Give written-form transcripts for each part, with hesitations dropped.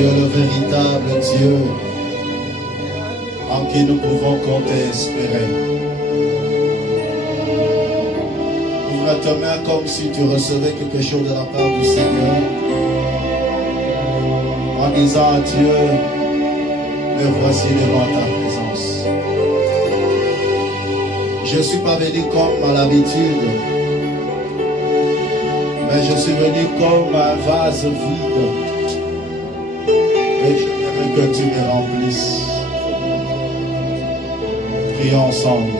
es le véritable Dieu en qui nous pouvons compter et espérer. Ouvre ta main comme si tu recevais quelque chose de la part du Seigneur, en disant à Dieu, me voici devant ta présence. Je ne suis pas venu comme à l'habitude, mais je suis venu comme un vase vide. Et j'aimerais que tu me remplisses. Prions ensemble.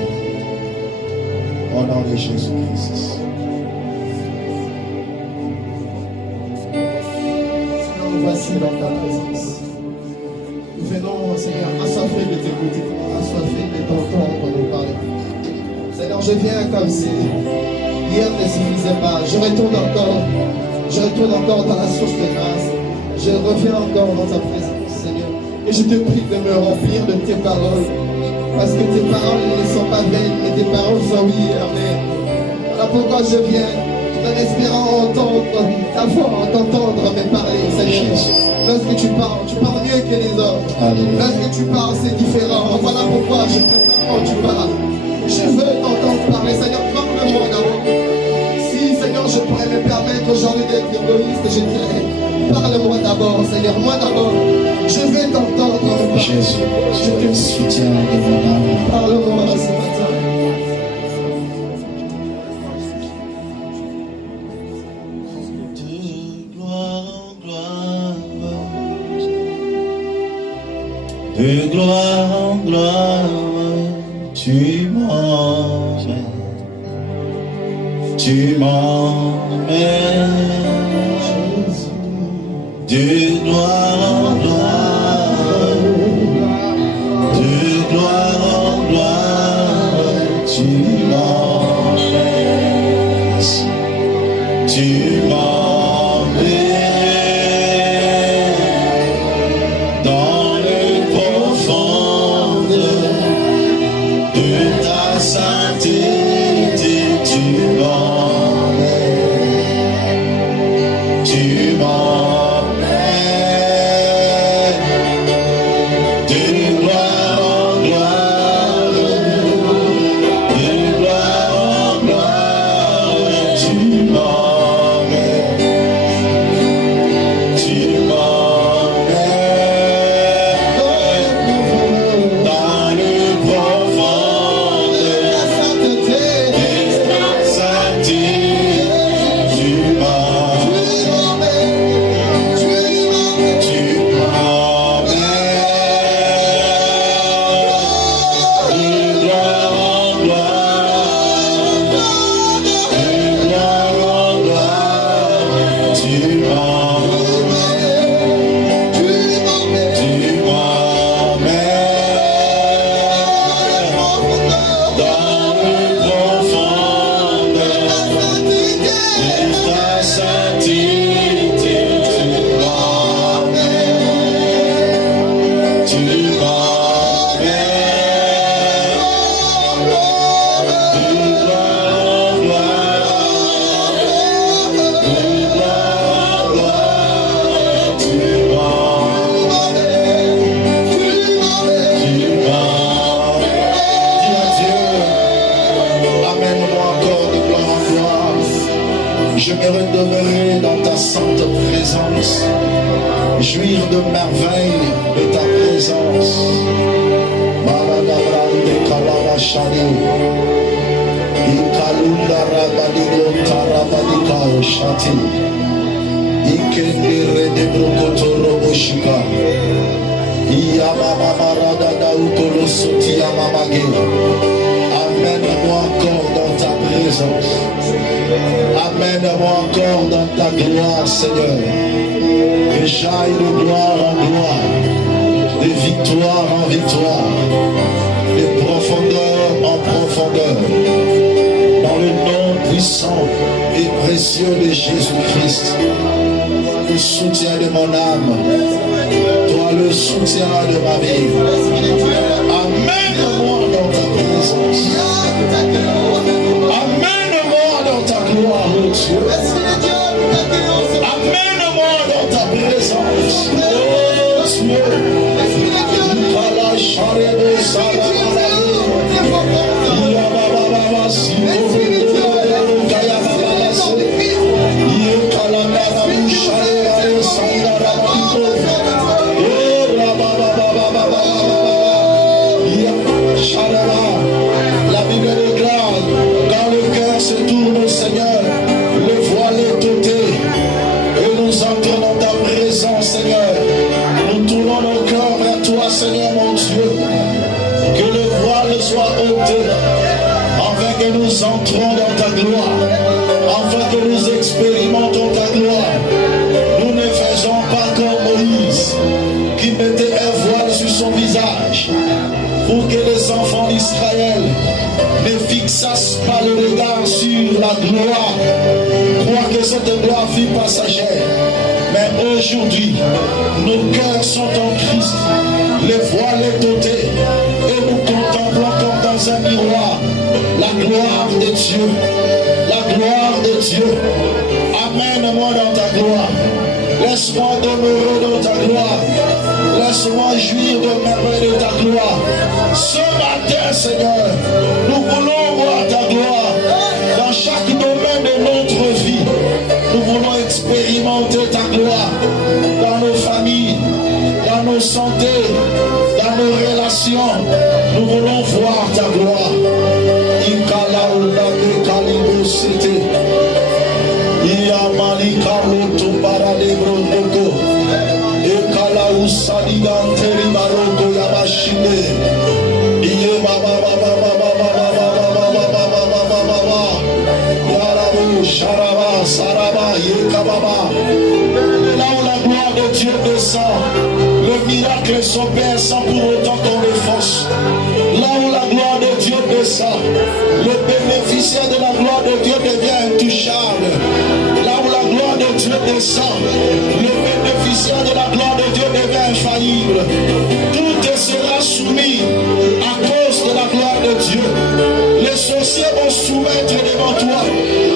Au nom de Jésus-Christ. Seigneur, nous voici dans ta présence. Nous venons, Seigneur, assoiffés de t'écouter, assoiffés de t'entendre nous parler. Seigneur, je viens comme si hier ne suffisait pas. Je retourne encore dans la source de grâce. Je reviens encore dans ta présence, Seigneur. Et je te prie de me remplir de tes paroles. Parce que tes paroles ne sont pas vaines, mais tes paroles sont oui, amen. Voilà pourquoi je viens, en espérant entendre ta voix, t'entendre me parler, Seigneur. Lorsque tu parles mieux que les autres. Lorsque tu parles, c'est différent. Voilà pourquoi je préfère quand tu parles. Je veux t'entendre parler, Seigneur, parle-moi d'abord. Si, Seigneur, je pourrais me permettre aujourd'hui d'être égoïste, je dirais, parle-moi d'abord, Seigneur, moi d'abord. Je veux t'entendre. Jésus, je te soutiens de mon âme. Parle-moi ce matin. De gloire en gloire, tu m'emmènes. Tu m'emmènes. De gloire en gloire, de gloire en gloire, tu m'emmènes. Tu m'emmènes dans le profond de ta sainteté, tu m'emmènes. Tu m'emmènes. J'aimerais demeurer dans ta sainte présence, jouir de merveilles de ta présence. Maladabrande kalabashani, ikalunda rabadigo tarabadika oshati, ikendere de brokotoro oshika, iyamama marada da ukolosoti yamamage. Amène-moi encore dans ta présence. Amène-moi encore dans ta gloire, Seigneur. Que j'aille de gloire en gloire, de victoire en victoire, de profondeur en profondeur. Dans le nom puissant et précieux de Jésus-Christ, le soutien de mon âme, toi le soutien de ma vie. Amène-moi dans ta présence. Amène-moi dans ta gloire, Dieu. Amène-moi dans ta présence. nous entrons dans ta gloire, afin que nous expérimentons ta gloire. Nous ne faisons pas comme Moïse, qui mettait un voile sur son visage, pour que les enfants d'Israël ne fixassent pas le regard sur la gloire, croient que cette gloire fut passagère. Mais aujourd'hui, nos cœurs sont en Christ, le voile est ôté, et nous contemplons comme dans un miroir la gloire de Dieu, la gloire de Dieu. Amène-moi dans ta gloire, laisse-moi demeurer dans ta gloire, laisse-moi jouir de merveilles de ta gloire. Ce matin, Seigneur, nous voulons voir ta gloire dans chaque domaine de notre vie. Nous voulons expérimenter ta gloire dans nos familles, dans nos santé, dans nos relations. Nous voulons voir ta gloire. Là où la gloire de Dieu descend, le miracle s'opère sans pour autant qu'on le force. Là où la gloire de Dieu descend, le bénéficiaire de la gloire de Dieu devient intouchable. Là où la gloire de Dieu descend, le bénéficiaire de la gloire de Dieu devient infaillible. Tout te sera soumis à cause de la gloire de Dieu. Les sorciers vont soumettre devant toi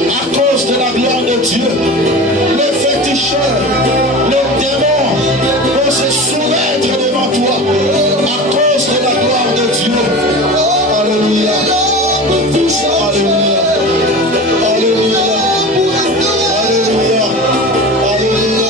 à cause de la gloire de Dieu. Les féticheurs, les démons vont se soumettre devant toi à cause de la gloire de Dieu. Alléluia. Alléluia. Alléluia. Alléluia. Alléluia.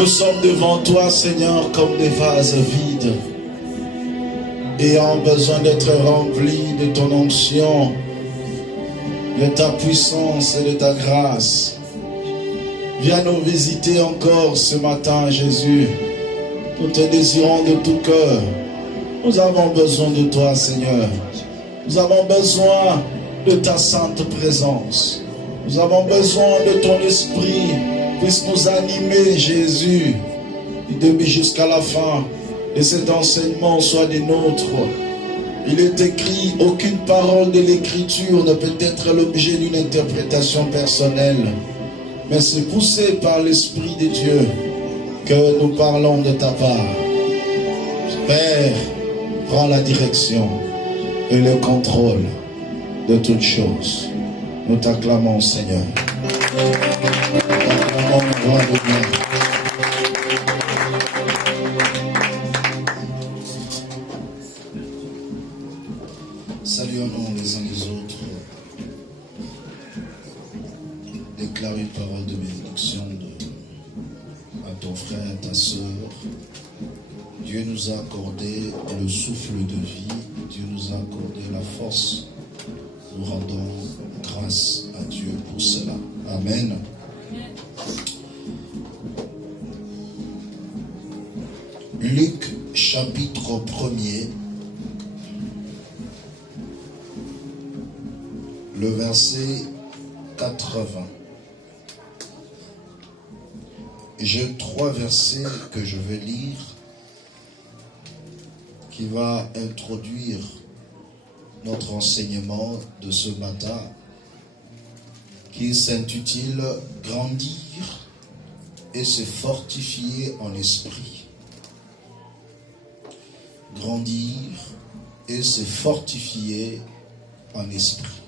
Nous sommes devant toi, Seigneur, comme des vases vides, ayant besoin d'être remplis de ton onction, de ta puissance et de ta grâce. Viens nous visiter encore ce matin, Jésus. Nous te désirons de tout cœur. Nous avons besoin de toi, Seigneur. Nous avons besoin de ta sainte présence. Nous avons besoin de ton esprit. Puisse nous animer, Jésus, du début jusqu'à la fin. Et cet enseignement soit des nôtres. Il est écrit, aucune parole de l'écriture ne peut être l'objet d'une interprétation personnelle. Mais c'est poussé par l'Esprit de Dieu que nous parlons de ta part. Père, prends la direction et le contrôle de toutes choses. Nous t'acclamons, Seigneur. Nous t'acclamons, roi de gloire. Saluons-nous les uns les autres. Déclare une parole de bénédiction à ton frère, à ta sœur. Dieu nous a accordé le souffle de vie. Dieu nous a accordé la force. Nous rendons grâce à Dieu pour cela. Amen. Luc chapitre 1er, le verset 80. J'ai 3 versets que je vais lire qui va introduire notre enseignement de ce matin qui s'intitule « Grandir et se fortifier en esprit ». Grandir et se fortifier en esprit.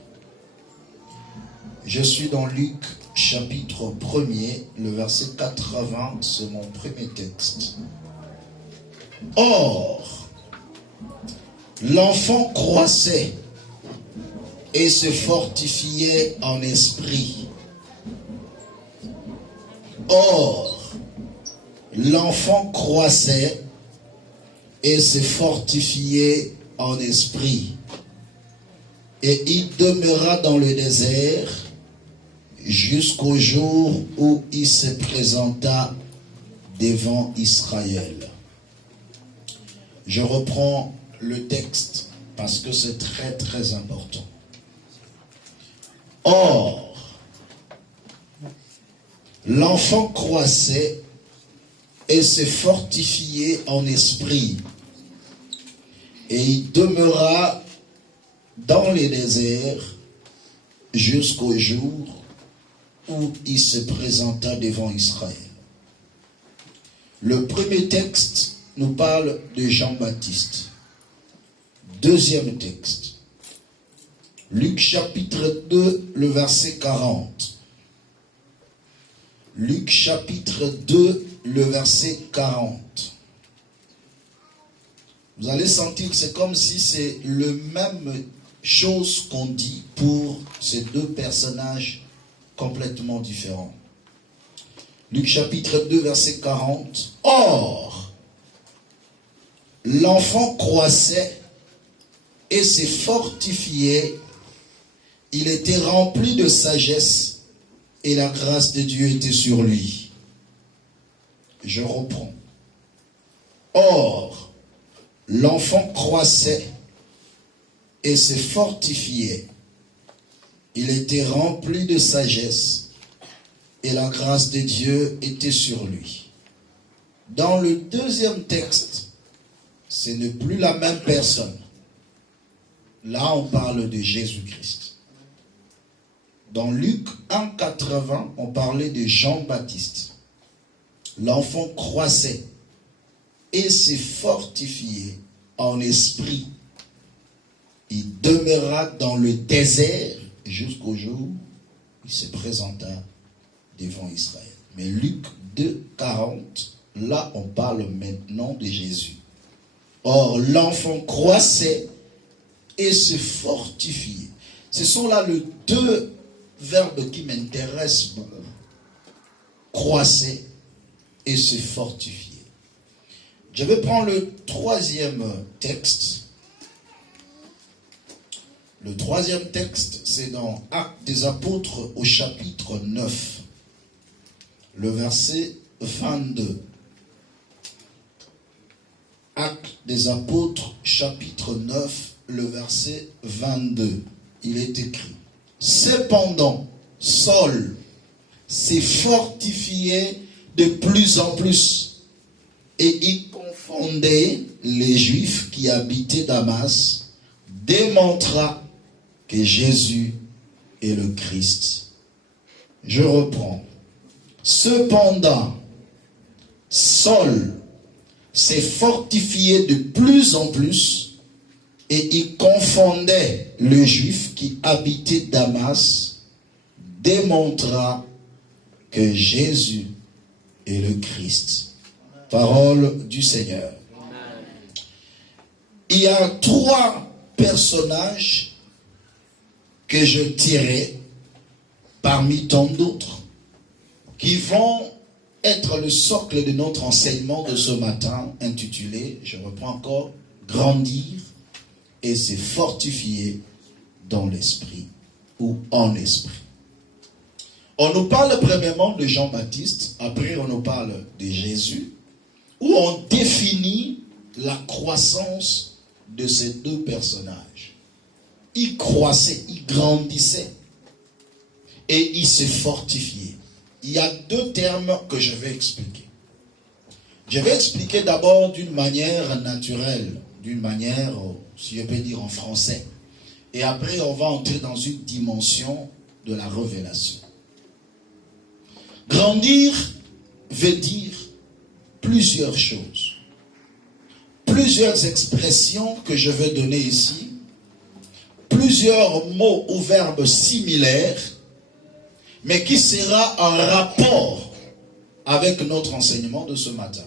Je suis dans Luc chapitre 1er, le verset 80, c'est mon premier texte. Or, l'enfant croissait et se fortifiait en esprit. Or, l'enfant croissait et se fortifiait en esprit. Et il demeura dans le désert jusqu'au jour où il se présenta devant Israël. Je reprends le texte parce que c'est très très important. Or, l'enfant croissait et se fortifiait en esprit, et il demeura dans les déserts jusqu'au jour où il se présenta devant Israël. Le premier texte nous parle de Jean-Baptiste. Deuxième texte, Luc chapitre 2, le verset 40. Luc chapitre 2, le verset 40. Vous allez sentir que c'est comme si c'est le même chose qu'on dit pour ces deux personnages complètement différents. Luc chapitre 2, verset 40. Or, l'enfant croissait et se fortifiait. Il était rempli de sagesse et la grâce de Dieu était sur lui. Je reprends. Or, l'enfant croissait et se fortifiait. Il était rempli de sagesse et la grâce de Dieu était sur lui. Dans le deuxième texte, ce n'est plus la même personne. Là, on parle de Jésus-Christ. Dans Luc 1,80, on parlait de Jean-Baptiste. L'enfant croissait et se fortifiait en esprit. Il demeura dans le désert jusqu'au jour où il se présenta devant Israël. Mais Luc 2,40, là on parle maintenant de Jésus. Or, l'enfant croissait et se fortifiait. Ce sont là les deux verbes qui m'intéressent beaucoup. Croissait et se fortifier. Je vais prendre le troisième texte. Le troisième texte, c'est dans Actes des Apôtres au chapitre 9, le verset 22. Actes des Apôtres, chapitre 9, le verset 22. Il est écrit: cependant, Saul s'est fortifié de plus en plus, et il confondait les Juifs qui habitaient Damas, démontra que Jésus est le Christ. Je reprends. Cependant, Saul s'est fortifié de plus en plus, et il confondait les Juifs qui habitaient Damas, démontra que Jésus est le Christ. Parole du Seigneur. Il y a trois personnages que je tirais parmi tant d'autres qui vont être le socle de notre enseignement de ce matin, intitulé, je reprends encore, grandir et se fortifier dans l'esprit ou en esprit. On nous parle premièrement de Jean-Baptiste, après on nous parle de Jésus, où on définit la croissance de ces deux personnages. Il croissait, il grandissait et il se fortifiait. Il y a deux termes que je vais expliquer. Je vais expliquer d'abord d'une manière naturelle, d'une manière, si je peux dire en français. Et après, on va entrer dans une dimension de la révélation. Grandir veut dire plusieurs choses. Plusieurs expressions que je vais donner ici. Plusieurs mots ou verbes similaires, mais qui sera en rapport avec notre enseignement de ce matin.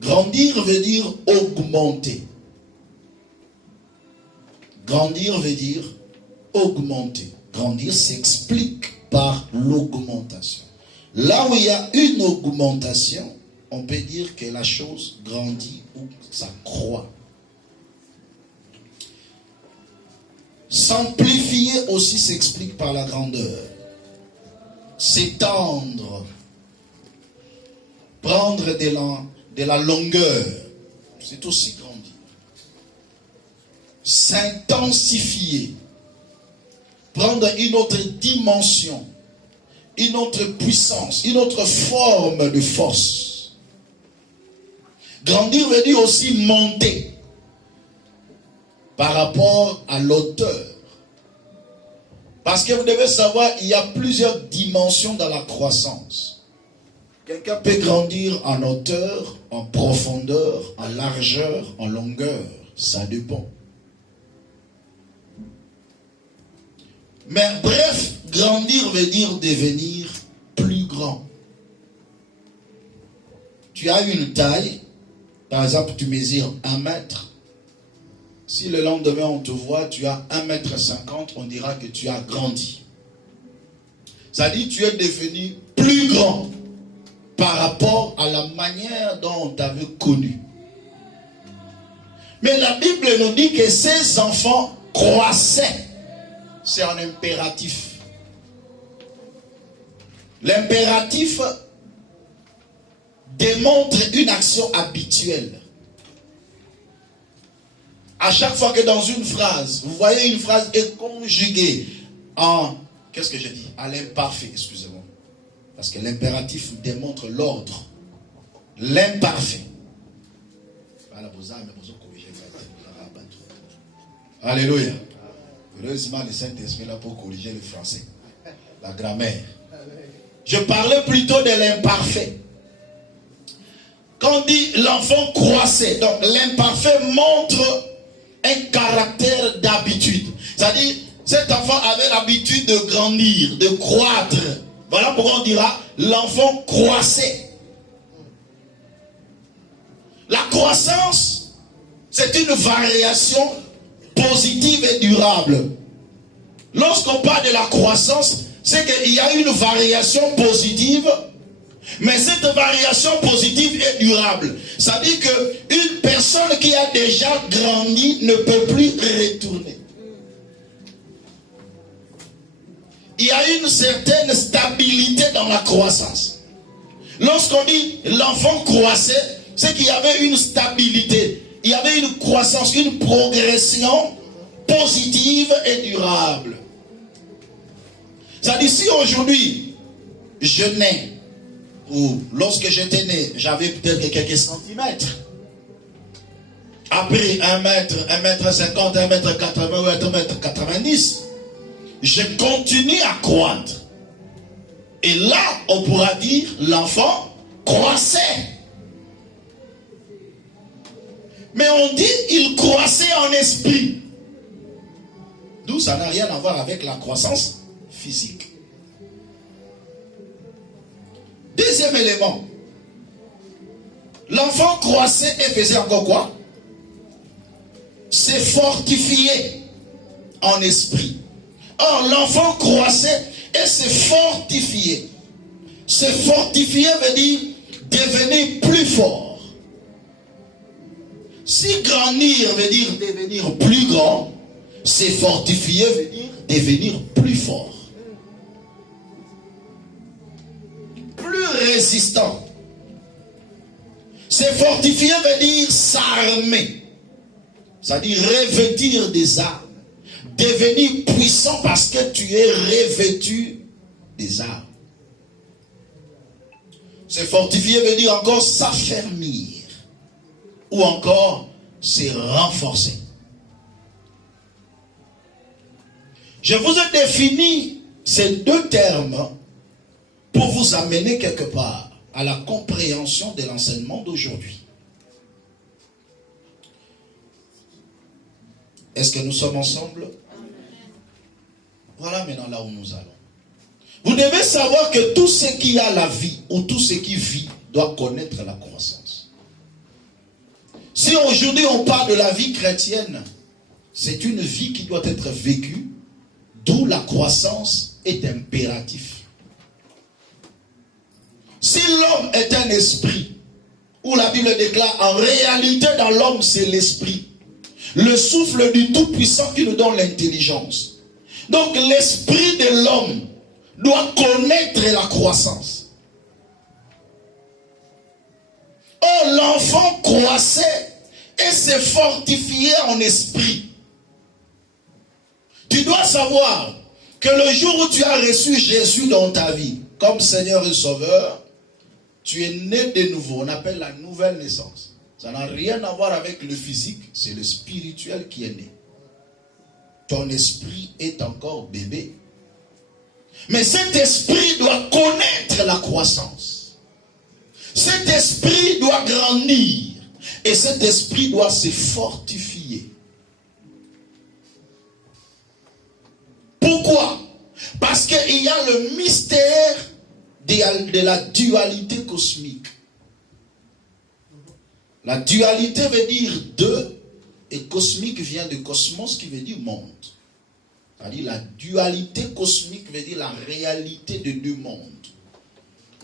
Grandir veut dire augmenter. Grandir veut dire augmenter. Grandir s'explique par l'augmentation. Là où il y a une augmentation, on peut dire que la chose grandit ou ça croît. S'amplifier aussi s'explique par la grandeur. S'étendre. Prendre de la longueur. C'est aussi grandir. S'intensifier. Prendre une autre dimension. Une autre puissance. Une autre forme de force. Grandir veut dire aussi monter. Par rapport à l'auteur. Parce que vous devez savoir, il y a plusieurs dimensions dans la croissance. Quelqu'un peut grandir en hauteur, en profondeur, en largeur, en longueur. Ça dépend. Mais bref, grandir veut dire devenir plus grand. Tu as une taille, par exemple, tu mesures 1 mètre. Si le lendemain on te voit, tu as 1,50 m, on dira que tu as grandi. Ça dit que tu es devenu plus grand par rapport à la manière dont on t'avait connu. Mais la Bible nous dit que ces enfants croissaient. C'est un impératif. L'impératif démontre une action habituelle. À chaque fois que dans une phrase, vous voyez une phrase est conjuguée en, qu'est-ce que j'ai dit? À l'imparfait, excusez-moi. Parce que l'impératif démontre l'ordre. L'imparfait. Alléluia. Heureusement, le Saint-Esprit est là pour corriger le français. La grammaire. Je parlais plutôt de l'imparfait. Quand on dit l'enfant croissait, donc l'imparfait montre un caractère d'habitude. C'est-à-dire, cet enfant avait l'habitude de grandir, de croître. Voilà pourquoi on dira l'enfant croissait. La croissance, c'est une variation positive et durable. Lorsqu'on parle de la croissance, c'est qu'il y a une variation positive Mais cette variation positive est durable. Ça dit qu'une personne qui a déjà grandi ne peut plus retourner. Il y a une certaine stabilité dans la croissance. Lorsqu'on dit l'enfant croissait, c'est qu'il y avait une stabilité. Il y avait une croissance, une progression positive et durable. Ça dit si aujourd'hui je nais, ou lorsque j'étais né, j'avais peut-être quelques centimètres. Après 1 mètre, 1m50, 1m80 ou 1m90, je continue à croître. Et là, on pourra dire l'enfant croissait. Mais on dit il croissait en esprit. D'où ça n'a rien à voir avec la croissance physique. Deuxième élément. L'enfant croissait et faisait encore quoi? Se fortifier en esprit. Or, l'enfant croissait et se fortifier. Se fortifier veut dire devenir plus fort. Si grandir veut dire devenir plus grand, se fortifier veut dire devenir plus fort. Plus résistant. Se fortifier veut dire s'armer. C'est-à-dire revêtir des armes. Devenir puissant parce que tu es revêtu des armes. Se fortifier veut dire encore s'affermir. Ou encore se renforcer. Je vous ai défini ces deux termes pour vous amener quelque part à la compréhension de l'enseignement d'aujourd'hui. Est-ce que nous sommes ensemble? Voilà maintenant là où nous allons. Vous devez savoir que tout ce qui a la vie ou tout ce qui vit doit connaître la croissance. Si aujourd'hui on parle de la vie chrétienne, c'est une vie qui doit être vécue, d'où la croissance est impératif. Si l'homme est un esprit, où la Bible déclare en réalité dans l'homme c'est l'esprit, le souffle du Tout-Puissant qui nous donne l'intelligence. Donc l'esprit de l'homme doit connaître la croissance. Or l'enfant croissait et se fortifiait en esprit. Tu dois savoir que le jour où tu as reçu Jésus dans ta vie comme Seigneur et Sauveur, tu es né de nouveau. On appelle la nouvelle naissance. Ça n'a rien à voir avec le physique, c'est le spirituel qui est né. Ton esprit est encore bébé. Mais cet esprit doit connaître la croissance. Cet esprit doit grandir. Et cet esprit doit se fortifier. Pourquoi? Parce qu'il y a le mystère de la dualité cosmique. La dualité veut dire deux, et cosmique vient de cosmos qui veut dire monde. C'est-à-dire la dualité cosmique veut dire la réalité de deux mondes.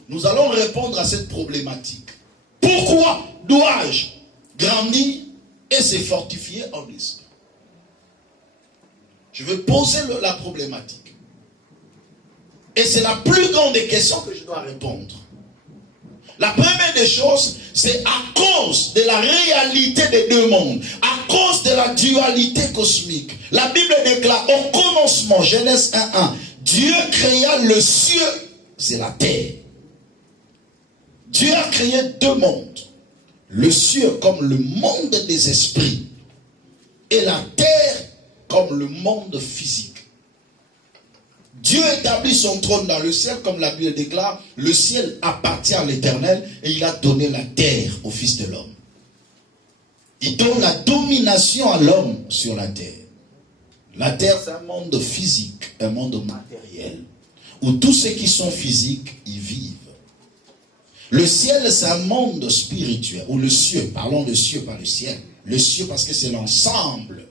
Nous allons répondre à cette problématique. Pourquoi dois-je grandir et se fortifier en esprit? Je vais poser la problématique. Et c'est la plus grande des questions que je dois répondre. La première des choses, c'est à cause de la réalité des deux mondes, à cause de la dualité cosmique. La Bible déclare au commencement, Genèse 1:1, Dieu créa le ciel et la terre. Dieu a créé deux mondes. Le ciel comme le monde des esprits et la terre comme le monde physique. Dieu établit son trône dans le ciel, comme la Bible déclare, le ciel appartient à l'Éternel et il a donné la terre au Fils de l'homme. Il donne la domination à l'homme sur la terre. La terre, c'est un monde physique, un monde matériel, où tous ceux qui sont physiques y vivent. Le ciel, c'est un monde spirituel, ou le ciel, parlons de ciel, pas le ciel. Le ciel parce que c'est l'ensemble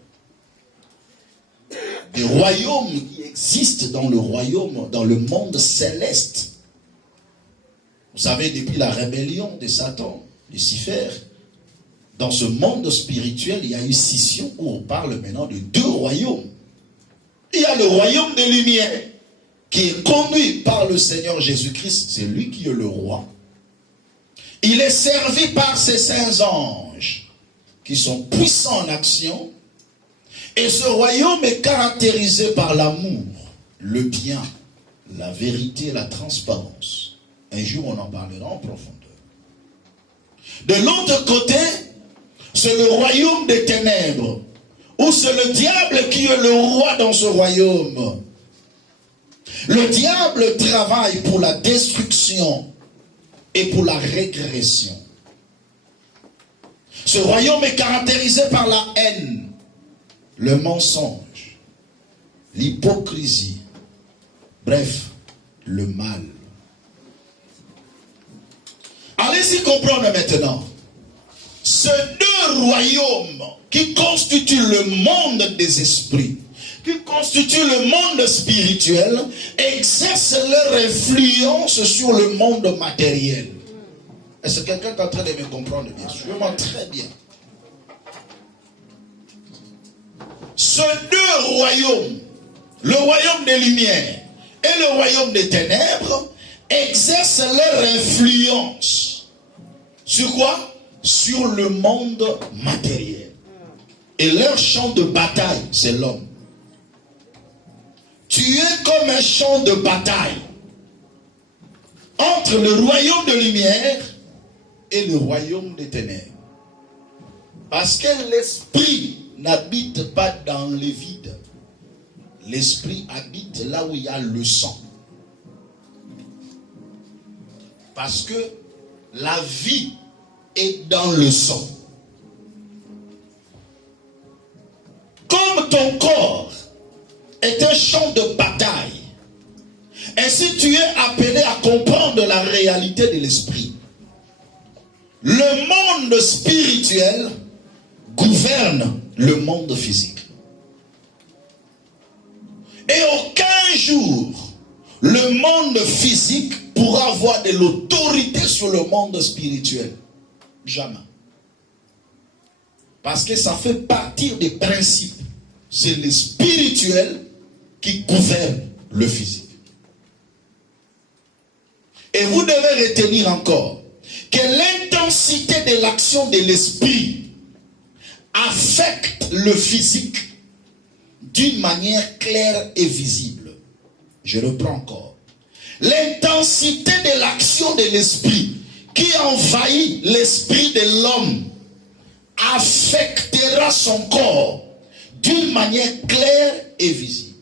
des royaumes qui existent dans le royaume, dans le monde céleste. Vous savez, depuis la rébellion de Satan, Lucifer, dans ce monde spirituel, il y a eu scission où on parle maintenant de deux royaumes. Il y a le royaume des lumières qui est conduit par le Seigneur Jésus-Christ. C'est lui qui est le roi. Il est servi par ses saints anges qui sont puissants en action. Et ce royaume est caractérisé par l'amour, le bien, la vérité, la transparence. Un jour, on en parlera en profondeur. De l'autre côté, c'est le royaume des ténèbres, où c'est le diable qui est le roi dans ce royaume. Le diable travaille pour la destruction et pour la régression. Ce royaume est caractérisé par la haine, le mensonge, l'hypocrisie, bref, le mal. Allez-y comprendre maintenant. Ces deux royaumes qui constituent le monde des esprits, qui constituent le monde spirituel, exercent leur influence sur le monde matériel. Est-ce que quelqu'un est en train de me comprendre bien? Sûrement très bien. Ces deux royaumes, le royaume des lumières et le royaume des ténèbres, exercent leur influence. Sur quoi? Sur le monde matériel. Et leur champ de bataille, c'est l'homme. Tu es comme un champ de bataille entre le royaume de lumière et le royaume des ténèbres. Parce que l'esprit n'habite pas dans le vide. L'esprit habite là où il y a le sang. Parce que la vie est dans le sang. Comme ton corps est un champ de bataille, ainsi tu es appelé à comprendre la réalité de l'esprit. Le monde spirituel gouverne le monde physique. Et aucun jour, le monde physique pourra avoir de l'autorité sur le monde spirituel. Jamais. Parce que ça fait partie des principes. C'est le spirituel qui gouverne le physique. Et vous devez retenir encore que l'intensité de l'action de l'esprit affecte le physique d'une manière claire et visible. Je reprends encore. L'intensité de l'action de l'esprit qui envahit l'esprit de l'homme affectera son corps d'une manière claire et visible.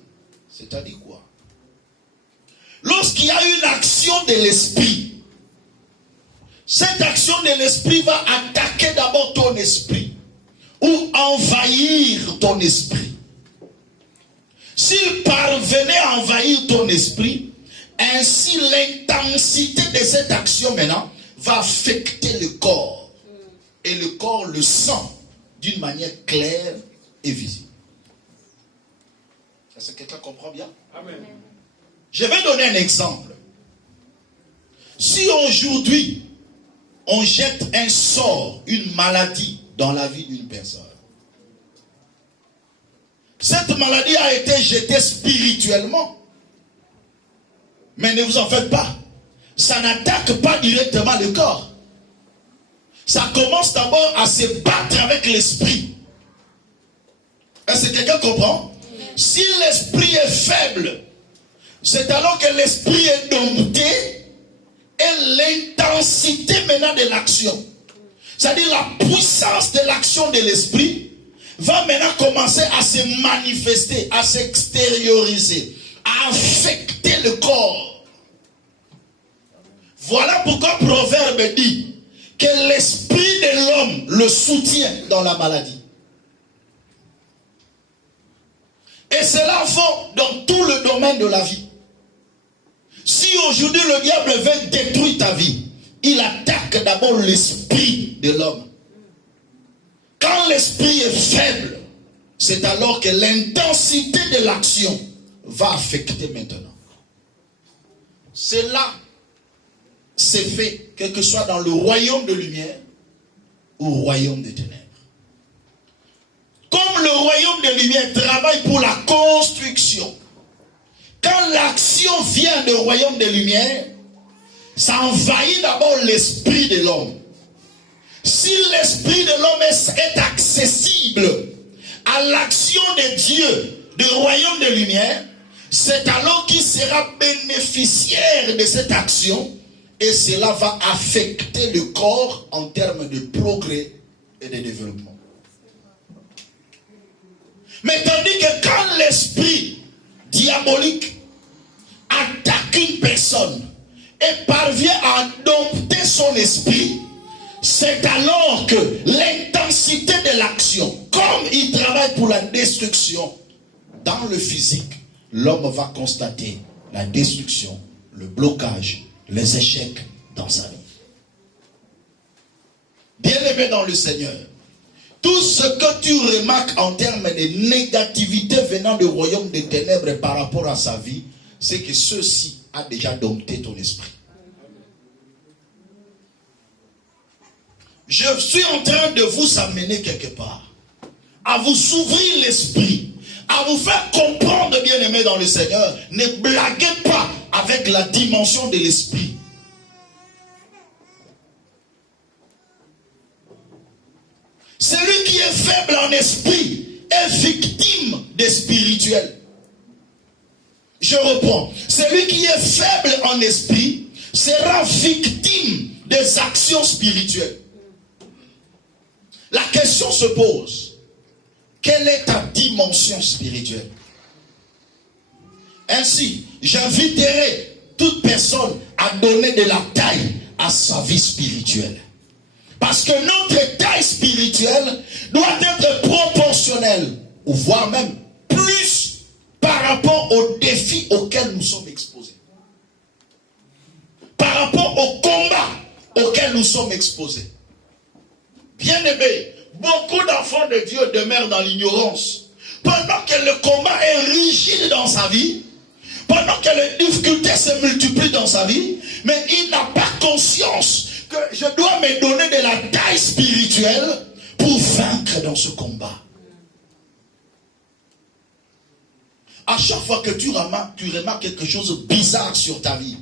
C'est-à-dire quoi? Lorsqu'il y a une action de l'esprit, cette action de l'esprit va attaquer d'abord ton esprit ou envahir ton esprit. S'il parvenait à envahir ton esprit, ainsi l'intensité de cette action maintenant va affecter le corps. Et le corps le sent d'une manière claire et visible. Est-ce que quelqu'un comprend bien? Amen. Je vais donner un exemple. Si aujourd'hui, on jette un sort, une maladie dans la vie d'une personne, cette maladie a été jetée spirituellement. Mais ne vous en faites pas. Ça n'attaque pas directement le corps. Ça commence d'abord à se battre avec l'esprit. Est-ce que quelqu'un comprend? Si l'esprit est faible, c'est alors que l'esprit est dompté et l'intensité maintenant de l'action. C'est-à-dire la puissance de l'action de l'esprit va maintenant commencer à se manifester, à s'extérioriser, à affecter le corps. Voilà pourquoi Proverbe dit que l'esprit de l'homme le soutient dans la maladie. Et cela vaut dans tout le domaine de la vie. Si aujourd'hui le diable veut détruire ta vie, il attaque d'abord l'esprit de l'homme. Quand l'esprit est faible, c'est alors que l'intensité de l'action va affecter maintenant. C'est là c'est fait, quel que soit dans le royaume de lumière ou royaume des ténèbres. Comme le royaume de lumière travaille pour la construction, quand l'action vient du royaume de lumière, ça envahit d'abord l'esprit de l'homme. Si l'esprit de l'homme est accessible à l'action de Dieu du royaume de lumière, c'est alors qu'il sera bénéficiaire de cette action et cela va affecter le corps en termes de progrès et de développement. Mais tandis que quand l'esprit diabolique attaque une personne et parvient à dompter son esprit, c'est alors que l'intensité de l'action, comme il travaille pour la destruction, dans le physique, l'homme va constater la destruction, le blocage, les échecs dans sa vie. Bien-aimé dans le Seigneur, tout ce que tu remarques en termes de négativité venant du royaume des ténèbres par rapport à sa vie, c'est que ceci a déjà dompté ton esprit. Je suis en train de vous amener quelque part, à vous ouvrir l'esprit, à vous faire comprendre, bien-aimé dans le Seigneur, ne blaguez pas avec la dimension de l'esprit. Celui qui est faible en esprit est victime des spirituels. Je reprends. Celui qui est faible en esprit sera victime des actions spirituelles. La question se pose. Quelle est ta dimension spirituelle? Ainsi, j'inviterai toute personne à donner de la taille à sa vie spirituelle. Parce que notre taille spirituelle doit être proportionnelle, ou voire même plus par rapport aux défis auxquels nous sommes exposés. Par rapport au combat auquel nous sommes exposés. Bien-aimés, beaucoup d'enfants de Dieu demeurent dans l'ignorance. Pendant que le combat est rigide dans sa vie, pendant que les difficultés se multiplient dans sa vie, mais il n'a pas conscience que je dois me donner de la taille spirituelle pour vaincre dans ce combat. À chaque fois que tu remarques quelque chose de bizarre sur ta vie,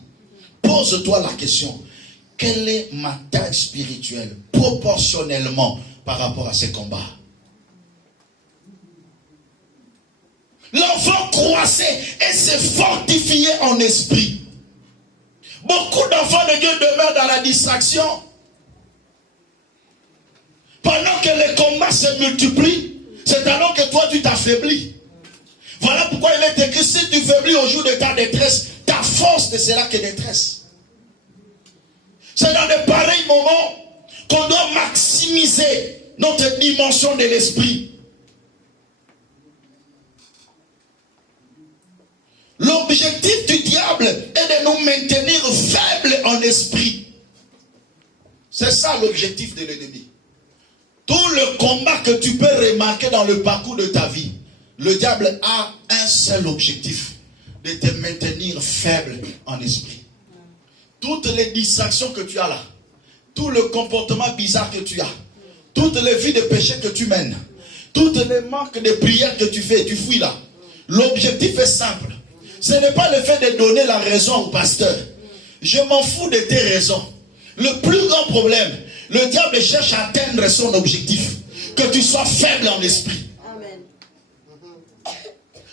pose-toi la question, quelle est ma taille spirituelle proportionnellement par rapport à ces combats? L'enfant croissait et se fortifiait en esprit. Beaucoup d'enfants de Dieu demeurent dans la distraction. Pendant que les combats se multiplient, c'est alors que toi tu t'affaiblis. Voilà pourquoi il est écrit, si tu faiblis au jour de ta détresse, ta force ne sera que détresse. C'est dans de pareils moments qu'on doit maximiser notre dimension de l'esprit. L'objectif du diable est de nous maintenir faibles en esprit. C'est ça l'objectif de l'ennemi. Tout le combat que tu peux remarquer dans le parcours de ta vie, le diable a un seul objectif, de te maintenir faible en esprit. Toutes les distractions que tu as là, tout le comportement bizarre que tu as, toutes les vies de péché que tu mènes, toutes les manques de prières que tu fais, tu fuis là. L'objectif est simple. Ce n'est pas le fait de donner la raison au pasteur. Je m'en fous de tes raisons. Le plus grand problème, le diable cherche à atteindre son objectif. Que tu sois faible en esprit. Amen.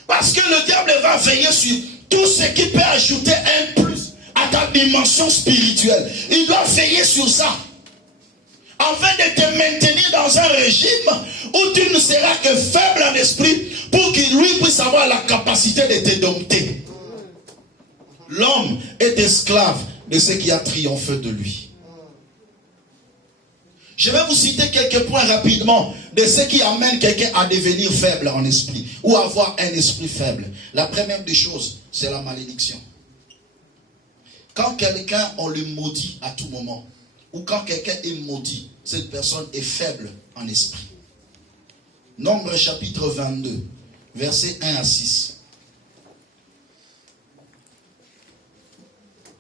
Parce que le diable va veiller sur tout ce qui peut ajouter un plus à ta dimension spirituelle. Il doit veiller sur ça. Afin de te maintenir dans un régime où tu ne seras que faible en esprit pour qu'il lui puisse avoir la capacité de te dompter. L'homme est esclave de ce qui a triomphé de lui. Je vais vous citer quelques points rapidement de ce qui amène quelqu'un à devenir faible en esprit ou avoir un esprit faible. La première des choses, c'est la malédiction. Quand quelqu'un, on le maudit à tout moment, ou quand quelqu'un est maudit, cette personne est faible en esprit. Nombre chapitre 22, versets 1 à 6.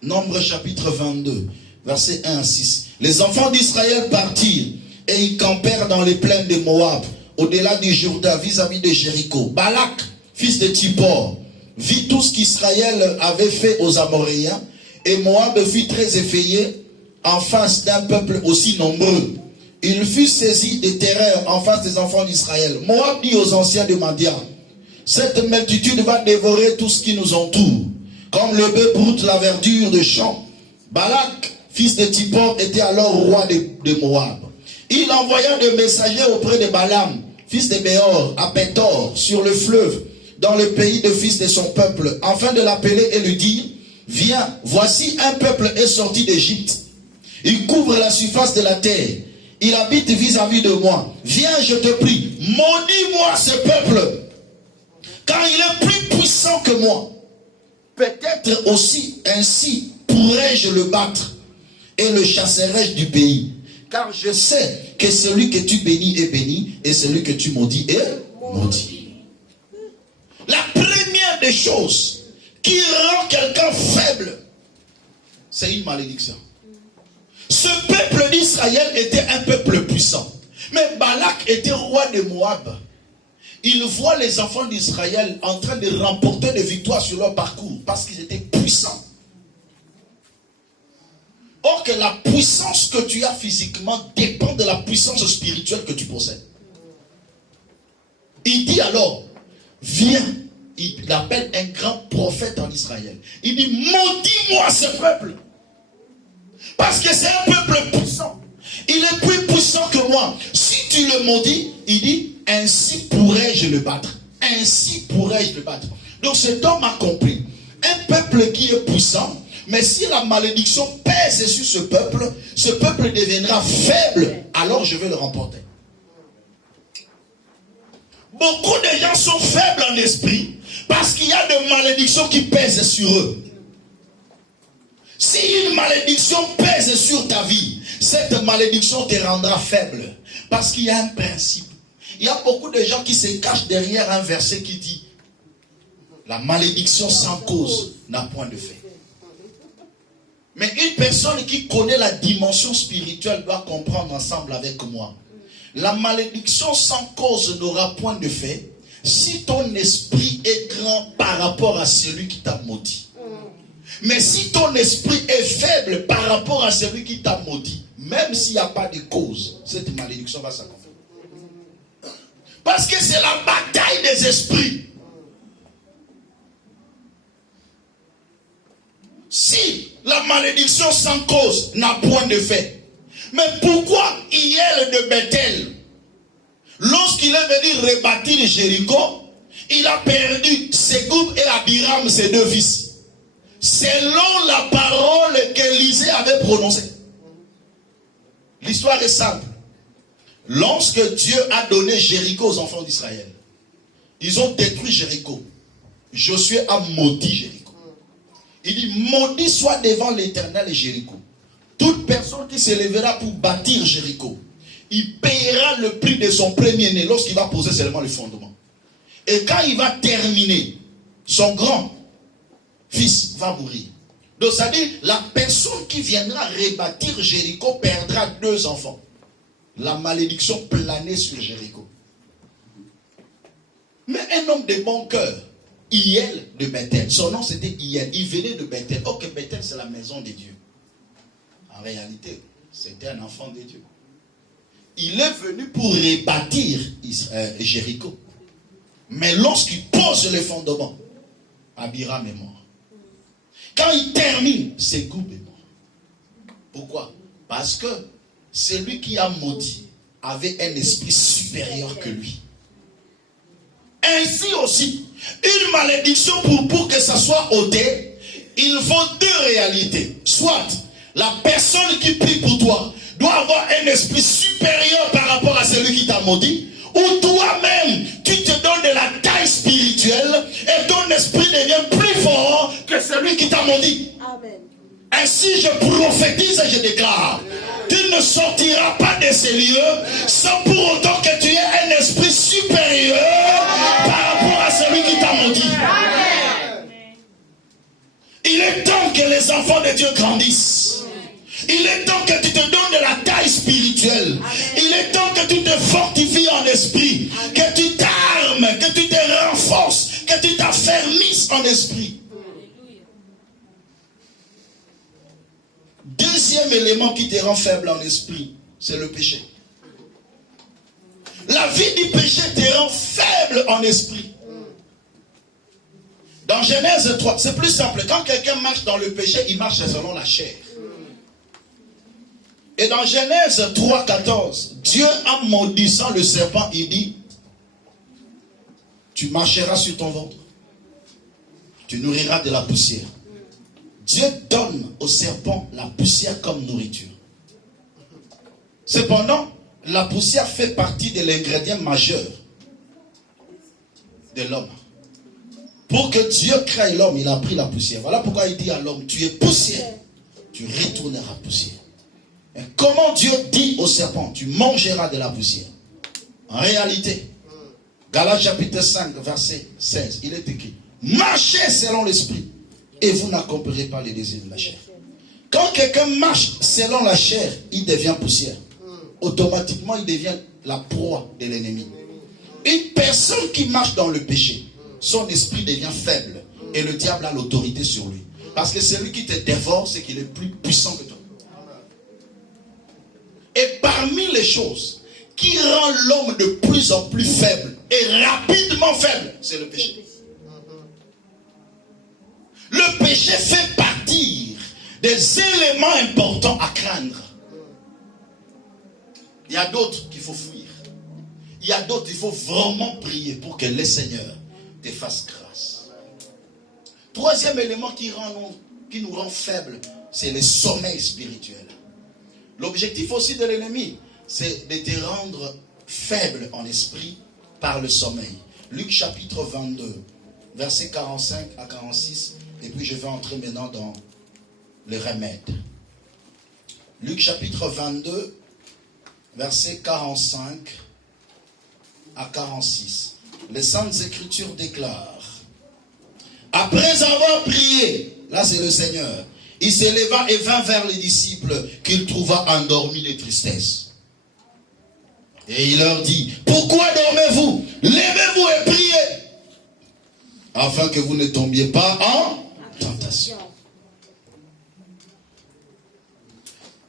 Nombre chapitre 22, Versets 1 à 6. Les enfants d'Israël partirent et ils campèrent dans les plaines de Moab, au-delà du Jourdain, vis-à-vis de Jéricho. Balak, fils de Tsippor, vit tout ce qu'Israël avait fait aux Amoréens, et Moab fut très effrayé en face d'un peuple aussi nombreux. Il fut saisi de terreur en face des enfants d'Israël. Moab dit aux anciens de Madian, cette multitude va dévorer tout ce qui nous entoure, comme le bœuf broute la verdure de champs. Balak, fils de Tsippor, était alors roi de Moab. Il envoya des messagers auprès de Balaam, fils de Béor, à Pétor, sur le fleuve, dans le pays de fils de son peuple, afin de l'appeler et lui dire, viens, voici un peuple est sorti d'Égypte. Il couvre la surface de la terre. Il habite vis-à-vis de moi. Viens, je te prie, maudis-moi ce peuple, car il est plus puissant que moi. Peut-être aussi ainsi pourrais-je le battre et le chasserai-je du pays. Car je sais que celui que tu bénis est béni et celui que tu maudis est maudit. La première des choses qui rend quelqu'un faible, c'est une malédiction. Ce peuple d'Israël était un peuple puissant. Mais Balak était roi de Moab. Il voit les enfants d'Israël en train de remporter des victoires sur leur parcours parce qu'ils étaient puissants. Or que la puissance que tu as physiquement dépend de la puissance spirituelle que tu possèdes. Il dit alors, viens, il appelle un grand prophète en Israël. Il dit, maudis-moi ce peuple. Parce que c'est un peuple puissant. Il est plus puissant que moi. Si tu le maudis, il dit, ainsi pourrais-je le battre. Ainsi pourrais-je le battre. Donc cet homme a compris. Un peuple qui est puissant, mais si la malédiction pèse sur ce peuple deviendra faible, alors je vais le remporter. Beaucoup de gens sont faibles en esprit parce qu'il y a des malédictions qui pèsent sur eux. Si une malédiction pèse sur ta vie, cette malédiction te rendra faible. Parce qu'il y a un principe. Il y a beaucoup de gens qui se cachent derrière un verset qui dit la malédiction sans cause n'a point de fait. Mais une personne qui connaît la dimension spirituelle doit comprendre ensemble avec moi. La malédiction sans cause n'aura point de fait si ton esprit est grand par rapport à celui qui t'a maudit. Mais si ton esprit est faible par rapport à celui qui t'a maudit, même s'il n'y a pas de cause, cette malédiction va s'accomplir. Parce que c'est la bataille des esprits. Si la malédiction sans cause n'a point de fait, mais pourquoi Hiel de Bethel, lorsqu'il est venu rebâtir Jéricho, il a perdu Ségoub et Abiram, ses deux fils, selon la parole qu'Élisée avait prononcée. L'histoire est simple. Lorsque Dieu a donné Jéricho aux enfants d'Israël, ils ont détruit Jéricho. Josué a maudit Jéricho. Il dit, maudit soit devant l'Éternel et Jéricho. Toute personne qui se lèvera pour bâtir Jéricho, il payera le prix de son premier-né lorsqu'il va poser seulement le fondement. Et quand il va terminer, son grand fils va mourir. Donc ça dit, la personne qui viendra rebâtir Jéricho perdra 2 enfants. La malédiction planait sur Jéricho. Mais un homme de bon cœur, Hiel de Bethel, son nom c'était Hiel, il venait de Bethel. Ok, Bethel c'est la maison de Dieu. En réalité, c'était un enfant de Dieu. Il est venu pour rebâtir Jéricho. Mais lorsqu'il pose le fondement, Abiram est mort. Quand il termine, Ségoub est mort. Pourquoi? Parce que celui qui a maudit avait un esprit supérieur que lui. Ainsi aussi, une malédiction pour que ça soit ôté, il faut 2 réalités. Soit la personne qui prie pour toi doit avoir un esprit supérieur par rapport à celui qui t'a maudit, ou toi-même, tu te donnes de la taille spirituelle et ton esprit devient plus fort que celui qui t'a maudit. Amen. Ainsi, je prophétise et je déclare, tu ne sortiras pas de ces lieux sans pour autant que tu aies un esprit supérieur par rapport à celui qui t'a maudit. Amen. Il est temps que les enfants de Dieu grandissent. Il est temps que tu te donnes de la taille spirituelle. Amen. Il est temps que tu te fortifies en esprit. Amen. Que tu t'armes, que tu te renforces, que tu t'affermisses en esprit. Deuxième élément qui te rend faible en esprit, c'est le péché. La vie du péché te rend faible en esprit. Dans Genèse 3, c'est plus simple. Quand quelqu'un marche dans le péché, il marche selon la chair. Et dans Genèse 3, 14, Dieu, en maudissant le serpent, il dit, tu marcheras sur ton ventre. Tu nourriras de la poussière. Dieu donne au serpent la poussière comme nourriture. Cependant, la poussière fait partie de l'ingrédient majeur de l'homme. Pour que Dieu crée l'homme, il a pris la poussière. Voilà pourquoi il dit à l'homme, tu es poussière, tu retourneras poussière. Et comment Dieu dit au serpent, tu mangeras de la poussière? En réalité, Galates chapitre 5, verset 16, il est écrit, marchez selon l'esprit et vous n'accomplirez pas les désirs de la chair. Quand quelqu'un marche selon la chair, il devient poussière. Automatiquement, il devient la proie de l'ennemi. Une personne qui marche dans le péché, son esprit devient faible et le diable a l'autorité sur lui. Parce que celui qui te dévore, c'est qu'il est plus puissant que toi. Et parmi les choses qui rend l'homme de plus en plus faible et rapidement faible, c'est le péché. Le péché fait partie des éléments importants à craindre. Il y a d'autres qu'il faut fuir. Il y a d'autres qu'il faut vraiment prier pour que le Seigneur te fasse grâce. Troisième élément qui nous rend faibles, c'est le sommeil spirituel. L'objectif aussi de l'ennemi, c'est de te rendre faible en esprit par le sommeil. Luc chapitre 22, versets 45 à 46. Et puis je vais entrer maintenant dans le remède. Luc chapitre 22, versets 45 à 46. Les Saintes Écritures déclarent, après avoir prié, là c'est le Seigneur, il s'éleva et vint vers les disciples qu'il trouva endormis de tristesse. Et il leur dit, pourquoi dormez-vous? Levez-vous et priez, afin que vous ne tombiez pas en tentation.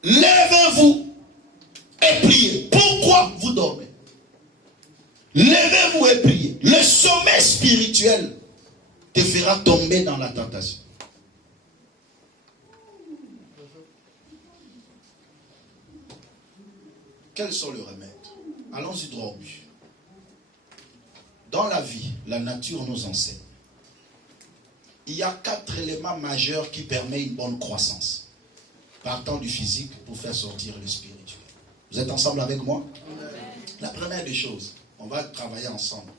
Levez-vous et priez. Pourquoi vous dormez? Levez-vous et priez. Le sommeil spirituel te fera tomber dans la tentation. Quels sont les remèdes? Allons-y droit au but. Dans la vie, la nature nous enseigne. Il y a 4 éléments majeurs qui permettent une bonne croissance. Partant du physique pour faire sortir le spirituel. Vous êtes ensemble avec moi? La première des choses, on va travailler ensemble.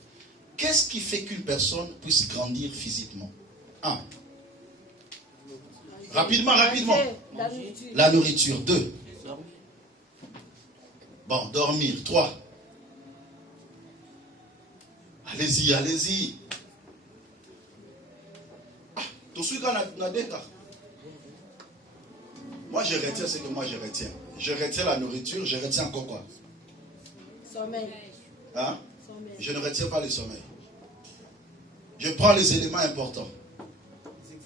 Qu'est-ce qui fait qu'une personne puisse grandir physiquement? 1. Rapidement. La nourriture. 2. Bon, dormir. 3. Allez-y. Tout ce qu'on a des cas. Moi, je retiens ce que moi je retiens. Je retiens la nourriture, je retiens encore quoi? Sommeil. Hein? Je ne retiens pas le sommeil. Je prends les éléments importants.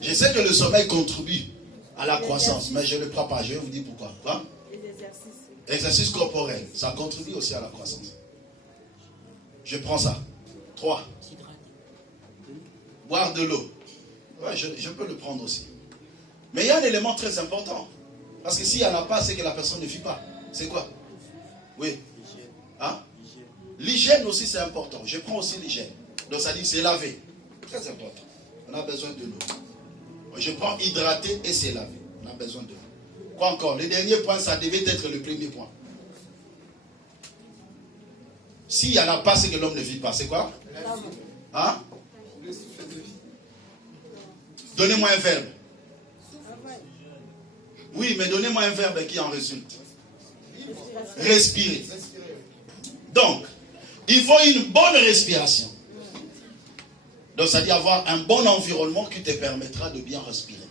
Je sais que le sommeil contribue à la croissance, mais je ne le prends pas. Je vais vous dire pourquoi. Hein? Exercice corporel, ça contribue aussi à la croissance. Je prends ça. 3. Boire de l'eau. Ouais, je peux le prendre aussi. Mais il y a un élément très important. Parce que s'il n'y en a pas, c'est que la personne ne vit pas. C'est quoi? Oui. Hein? L'hygiène aussi, c'est important. Je prends aussi l'hygiène. Donc ça dit c'est laver. Très important. On a besoin de l'eau. Je prends hydrater et c'est laver. On a besoin de l'eau. Quoi encore? Le dernier point, ça devait être le premier point. S'il n'y en a pas, c'est que l'homme ne vit pas. C'est quoi? Hein? Donnez-moi un verbe. Oui, mais donnez-moi un verbe qui en résulte. Respirer. Donc, il faut une bonne respiration. Donc, ça dit avoir un bon environnement qui te permettra de bien respirer.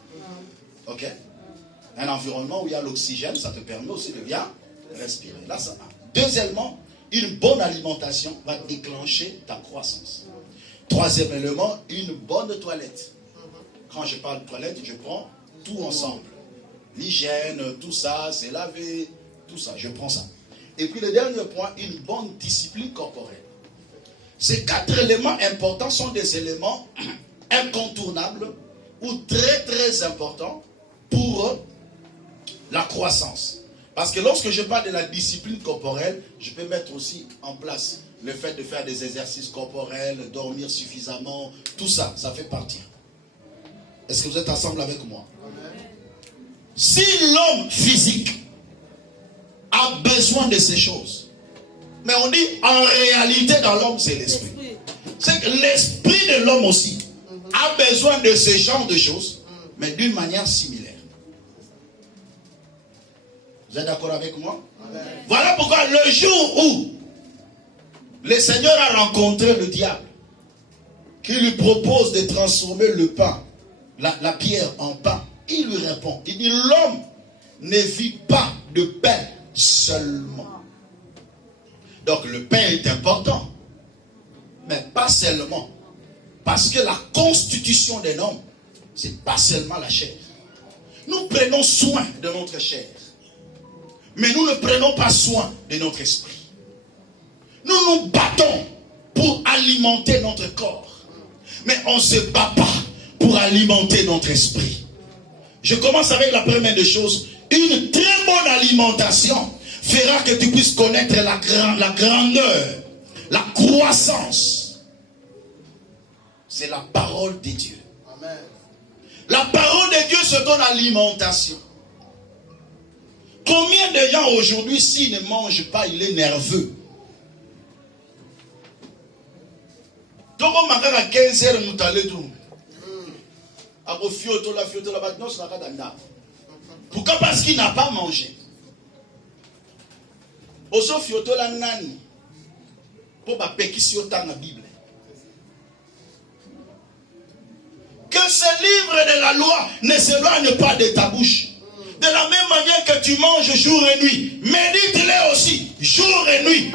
Ok? Un environnement où il y a l'oxygène, ça te permet aussi de bien respirer. Là, ça va. Deuxièmement, une bonne alimentation va déclencher ta croissance. Troisième élément, une bonne toilette. Quand je parle de toilette, je prends tout ensemble. L'hygiène, tout ça, c'est laver, tout ça, je prends ça. Et puis le dernier point, une bonne discipline corporelle. Ces 4 éléments importants sont des éléments incontournables ou très très importants pour la croissance. Parce que lorsque je parle de la discipline corporelle, je peux mettre aussi en place le fait de faire des exercices corporels, dormir suffisamment, tout ça, ça fait partie. Est-ce que vous êtes ensemble avec moi? Si l'homme physique a besoin de ces choses, mais on dit en réalité dans l'homme c'est l'esprit. C'est que l'esprit de l'homme aussi a besoin de ce genre de choses, mais d'une manière similaire. Vous êtes d'accord avec moi? Amen. Voilà pourquoi le jour où le Seigneur a rencontré le diable, qui lui propose de transformer le pain, la pierre en pain, il lui répond, il dit l'homme ne vit pas de pain seulement. Donc le pain est important, mais pas seulement. Parce que la constitution d'un homme, c'est pas seulement la chair. Nous prenons soin de notre chair, mais nous ne prenons pas soin de notre esprit. Nous nous battons pour alimenter notre corps, mais on ne se bat pas pour alimenter notre esprit. Je commence avec la première des choses. Une très bonne alimentation fera que tu puisses connaître la grandeur, la croissance. C'est la parole de Dieu. Amen. La parole de Dieu se donne alimentation. Combien de gens aujourd'hui, s'ils ne mangent pas, il est nerveux? Donc on m'a à 15 heures, nous allons tout. Pourquoi? Parce qu'il n'a pas mangé. Oso fioto la nani pour ba pekisio ta na Bible. Que ce livre de la loi ne s'éloigne pas de ta bouche. De la même manière que tu manges jour et nuit, médite-les aussi jour et nuit.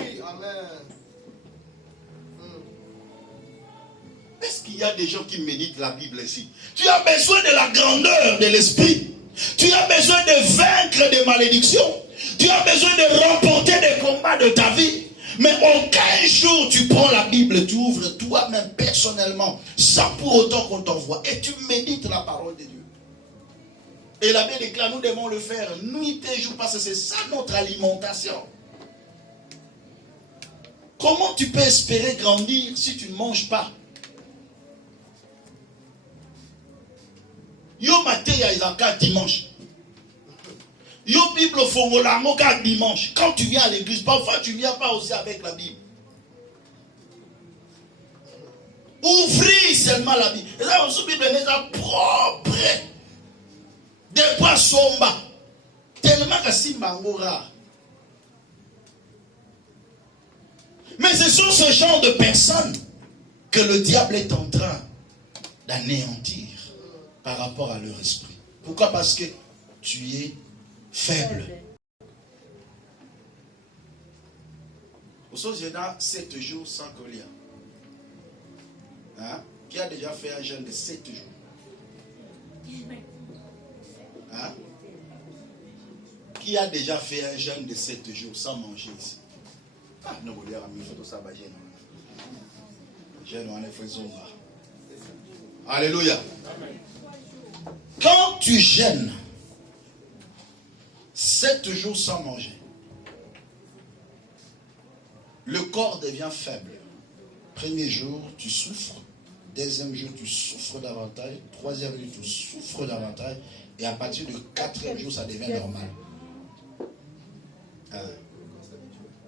Est-ce qu'il y a des gens qui méditent la Bible ici? Tu as besoin de la grandeur de l'esprit. Tu as besoin de vaincre des malédictions. Tu as besoin de remporter des combats de ta vie. Mais aucun jour tu prends la Bible, tu ouvres toi-même personnellement, sans pour autant qu'on t'envoie, et tu médites la parole de Dieu. Et la Bible déclare, nous devons le faire nuit et jour, parce que c'est ça notre alimentation. Comment tu peux espérer grandir si tu ne manges pas? Yo matin ya izaka dimanche. Yo Bible fongola moka dimanche. Quand tu viens à l'église, parfois tu ne viens pas aussi avec la Bible. Ouvrez seulement la Bible. Et là, la Bible n'est pas propre. Des poissons bas. Tellement que si mangora. Mais ce sont ce genre de personnes que le diable est en train d'anéantir par rapport à leur esprit. Pourquoi? Parce que tu es faible. Au sens il y a 7 jours sans collier. Hein? Qui a déjà fait un jeûne de 7 jours? Hein? Qui a déjà fait un jeûne de 7 jours sans manger ici? Ah, non, vous dire, il faut tout ça, jeûne, on est fait. Alléluia. Quand tu jeûnes 7 jours sans manger, le corps devient faible. Premier jour, tu souffres. Deuxième jour, tu souffres davantage. Troisième jour, tu souffres davantage. Et à partir du 4e jour, ça devient normal.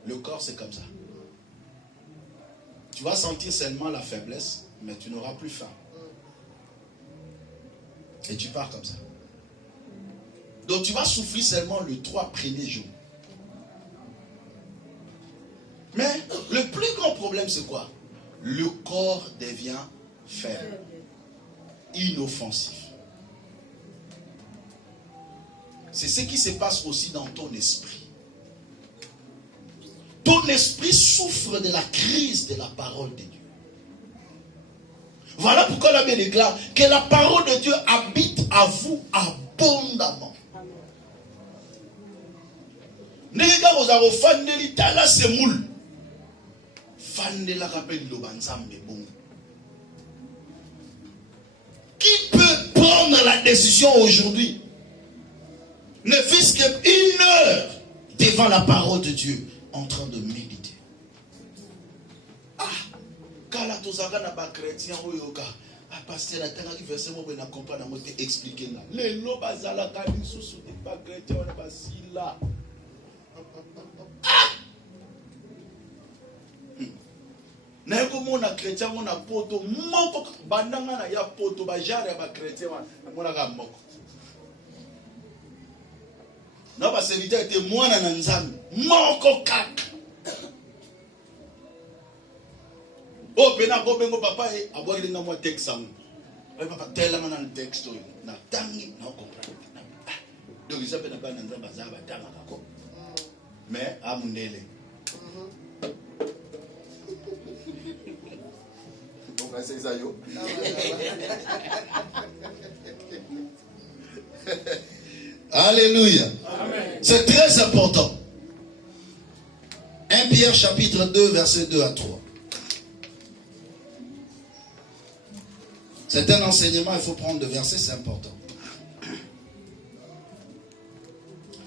Le corps, c'est comme ça. Tu vas sentir seulement la faiblesse, mais tu n'auras plus faim. Et tu pars comme ça. Donc tu vas souffrir seulement les 3 premiers jours. Mais le plus grand problème, c'est quoi? Le corps devient faible, inoffensif. c'est ce qui se passe aussi dans ton esprit. Ton esprit souffre de la crise de la parole de Dieu. Voilà pourquoi la Bible déclare que la parole de Dieu habite à vous abondamment. Qui peut prendre la décision aujourd'hui, ne fût-ce qu'une heure devant la parole de Dieu, en train de méditer? Ah, quand la tozaga n'a pas chrétien, pasteur la tanga qui verset moi na comprendre moi te expliquer là. Les lo bazala kali susu de pas chrétien on pas si là. Ah! Na yako mona chrétien mona poto moko bandanga na ya poto ba jare ba chrétien mona ka moko. Na ba serviteur était mwana na nzambe moko kaka. Oh, pena go bengo papa e abwaki nga mo texte sangu. Papa tela mana na texte oyo. Na tangi na comprendre. Donc ils appellent pas nza bazaba tanga kako. Mais amundele. On va essayer ça yo. Alléluia. Amen. C'est très important. 1 Pierre chapitre 2 verset 2 à 3. C'est un enseignement, il faut prendre de versets, c'est important.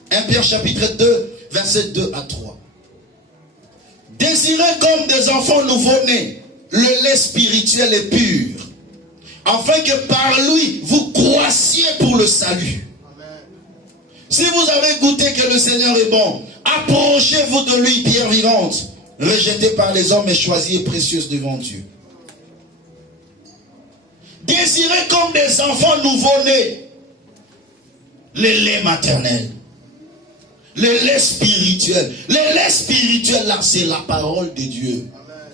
1 Pierre chapitre 2, verset 2 à 3. Désirez comme des enfants nouveau-nés le lait spirituel et pur, afin que par lui vous croissiez pour le salut. Amen. Si vous avez goûté que le Seigneur est bon, approchez-vous de lui, pierre vivante, rejetée par les hommes et choisie et précieuse devant Dieu. Désirez comme des enfants nouveau-nés le lait maternel, le lait spirituel. Le lait spirituel, là, c'est la parole de Dieu. Amen.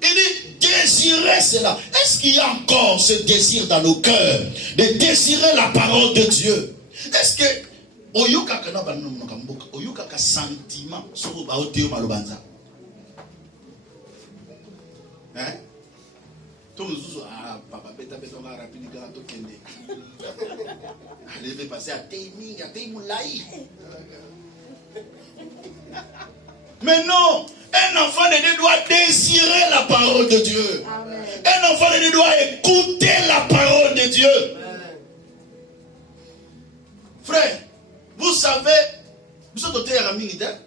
Il dit, désirez cela. Est-ce qu'il y a encore ce désir dans nos cœurs de désirer la parole de Dieu? Est-ce que sentiment sur hein? Papa beta beta on va rapide quand on kende. Allez va passer à timing, à timulaï. Mais non, un enfant de Dieu doit désirer la parole de Dieu. Amen. Un enfant de Dieu doit écouter la parole de Dieu. Amen. Frère, vous savez, vous êtes doté à la militaire.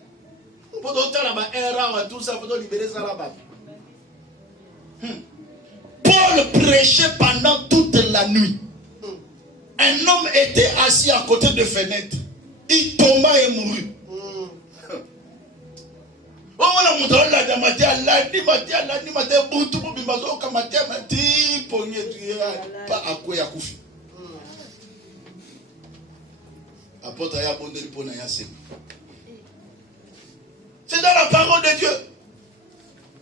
Pour doter la bas tout ça, pour libérer ça là-bas. Paul prêchait pendant toute la nuit. Un homme était assis à côté de fenêtre. Il tomba et mourut. C'est dans la parole de Dieu.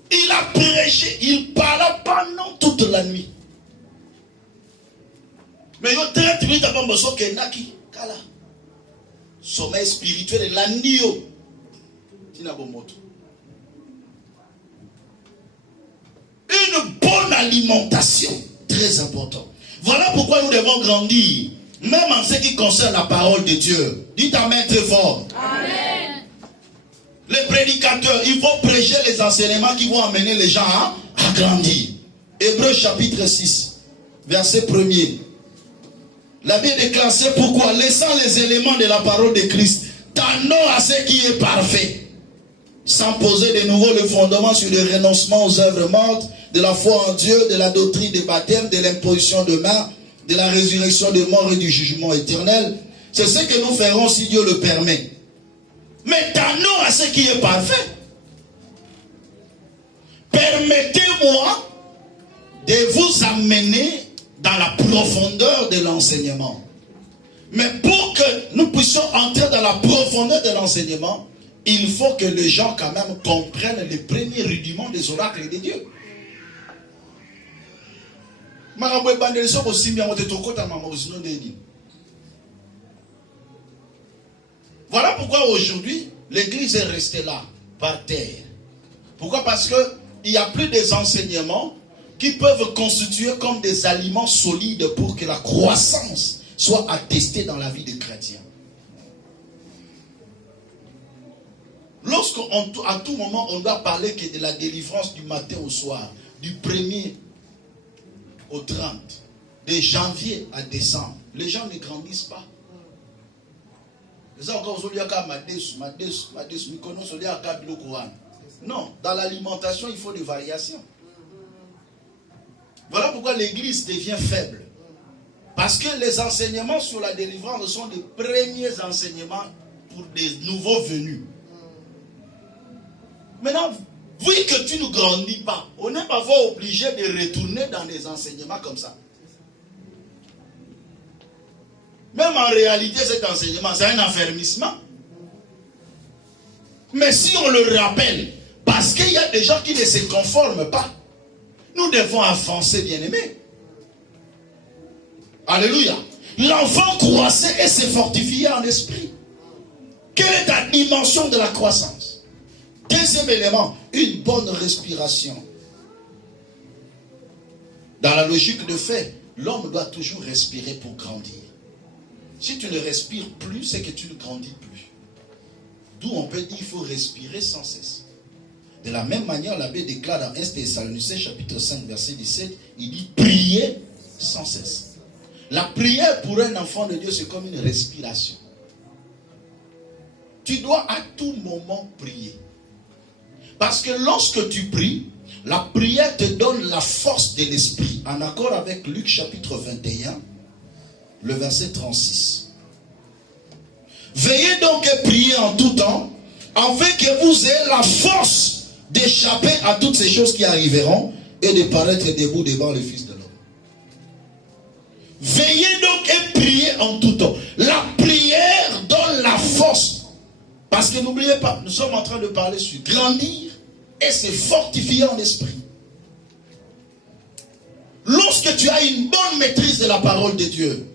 Il a prêché, il parla pendant toute la nuit. Mais il y a 30 minutes avant que Naki, Kala. Sommeil spirituel et la nuit. Une bonne alimentation, très important. Voilà pourquoi nous devons grandir, même en ce qui concerne la parole de Dieu. Dites Amen très fort. Amen. Les prédicateurs, il faut prêcher les enseignements qui vont amener les gens à grandir. Hébreux chapitre 6, verset 1er. La Bible déclare, c'est pourquoi, laissant les éléments de la parole de Christ, tendons à ce qui est parfait, sans poser de nouveau le fondement sur le renoncement aux œuvres mortes, de la foi en Dieu, de la doctrine des baptêmes, de l'imposition de mains, de la résurrection des morts et du jugement éternel. C'est ce que nous ferons si Dieu le permet. Mais tendons à ce qui est parfait. Permettez-moi de vous amener dans la profondeur de l'enseignement. Mais pour que nous puissions entrer dans la profondeur de l'enseignement, il faut que les gens quand même comprennent les premiers rudiments des oracles de Dieu. Voilà pourquoi aujourd'hui, l'église est restée là, par terre. Pourquoi? Parce qu'il n'y a plus des enseignements qui peuvent constituer comme des aliments solides pour que la croissance soit attestée dans la vie des chrétiens. Lorsqu'à tout moment, on doit parler que de la délivrance du matin au soir, du 1er au 30, de janvier à décembre, les gens ne grandissent pas. Non, dans l'alimentation, il faut des variations. Voilà pourquoi l'église devient faible. Parce que les enseignements sur la délivrance sont les premiers enseignements pour des nouveaux venus. Maintenant, vu que tu ne grandis pas, on n'est pas obligé de retourner dans des enseignements comme ça. Même en réalité, cet enseignement, c'est un affermissement. Mais si on le rappelle, parce qu'il y a des gens qui ne se conforment pas, nous devons avancer, bien-aimés. Alléluia. L'enfant croissait et se fortifiait en esprit. Quelle est ta dimension de la croissance? Deuxième élément, une bonne respiration. Dans la logique de fait, l'homme doit toujours respirer pour grandir. Si tu ne respires plus, c'est que tu ne grandis plus. D'où on peut dire qu'il faut respirer sans cesse. De la même manière, l'abbé déclare dans 1 Thessaloniciens chapitre 5 verset 17, il dit prier sans cesse. La prière pour un enfant de Dieu, c'est comme une respiration. Tu dois à tout moment prier. Parce que lorsque tu pries, la prière te donne la force de l'esprit. En accord avec Luc chapitre 21, le verset 36. Veillez donc et priez en tout temps, afin que vous ayez la force d'échapper à toutes ces choses qui arriveront et de paraître debout devant le Fils de l'homme. Veillez donc et priez en tout temps. La prière donne la force. Parce que n'oubliez pas, nous sommes en train de parler sur grandir et se fortifier en esprit. Lorsque tu as une bonne maîtrise de la parole de Dieu,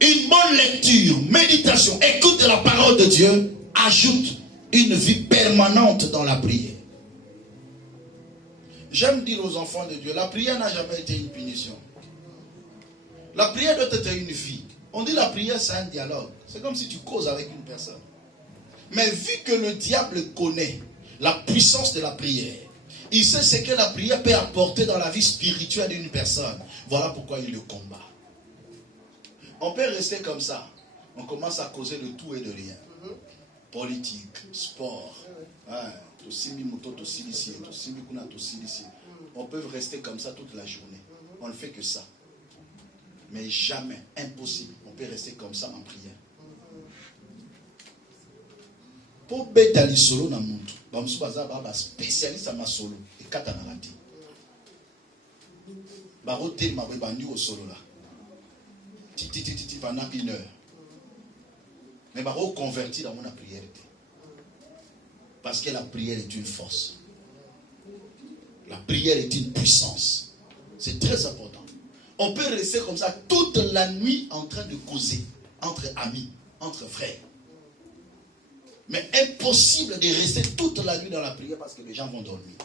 une bonne lecture, méditation, écoute de la parole de Dieu, ajoute une vie permanente dans la prière. J'aime dire aux enfants de Dieu, la prière n'a jamais été une punition. La prière doit être une vie. On dit la prière c'est un dialogue. C'est comme si tu causes avec une personne. Mais vu que le diable connaît la puissance de la prière, il sait ce que la prière peut apporter dans la vie spirituelle d'une personne. Voilà pourquoi il le combat. On peut rester comme ça. On commence à causer de tout et de rien. Politique, sport. On peut rester comme ça toute la journée. On ne fait que ça. Mais jamais, impossible, on peut rester comme ça en prière. Pour bêta solo na muntu, bamsu baza ba spécialiste ma solo et kata na lati. Ba rotel ma bandi au solo là. Titi pendant 1 heure. Mais ba reconverti dans mon prière. Parce que la prière est une force. La prière est une puissance. C'est très important. On peut rester comme ça toute la nuit en train de causer entre amis, entre frères. Mais impossible de rester toute la nuit dans la prière parce que les gens vont dormir.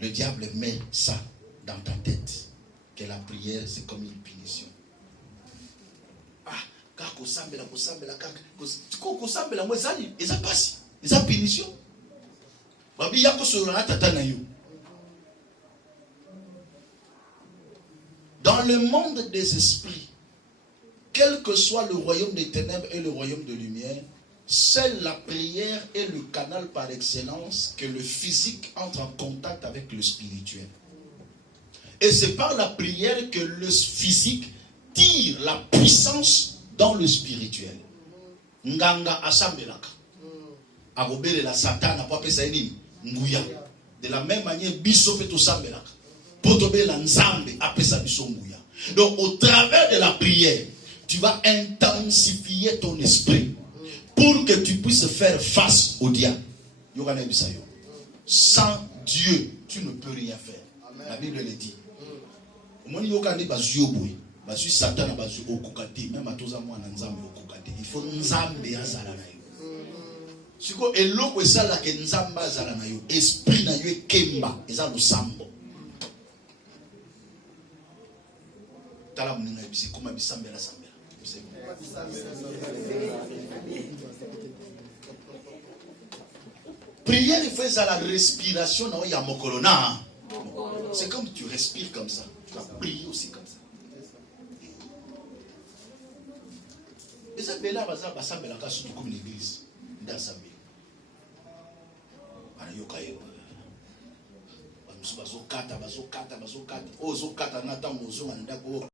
Le diable met ça dans ta tête. Que la prière c'est comme une punition. Dans le monde des esprits, quel que soit le royaume des ténèbres et le royaume de lumière, seule la prière est le canal par excellence que le physique entre en contact avec le spirituel. Et c'est par la prière que le physique tire la puissance dans le spirituel. Nganga asambelaka. Agobele la satana po pesa nini? Nguya. De la même manière biso pe to sambelaka. Potobe la nzambe apesa biso nguya. Donc au travers de la prière, tu vas intensifier ton esprit pour que tu puisses faire face au diable. Sans Dieu, tu ne peux rien faire. La Bible le dit. Basu Satan basu okukati même atoza mwana nzambe okukati. Il faut nzambe azala na yo. Siko eloko esala ke nzambe azala na yo, esprit na yo ekemba eza lusambo. Tala muninga bisi kuma bisambela sambela. Prière fait à la respiration dans ya mokolona. C'est comme tu respires comme ça. Tu vas prier aussi comme ça. Et ça bela baza basambela ka surtout comme l'église dans sa vie. Ana yokayo. Bazokata. Oh zokata nata mozo nganda ko.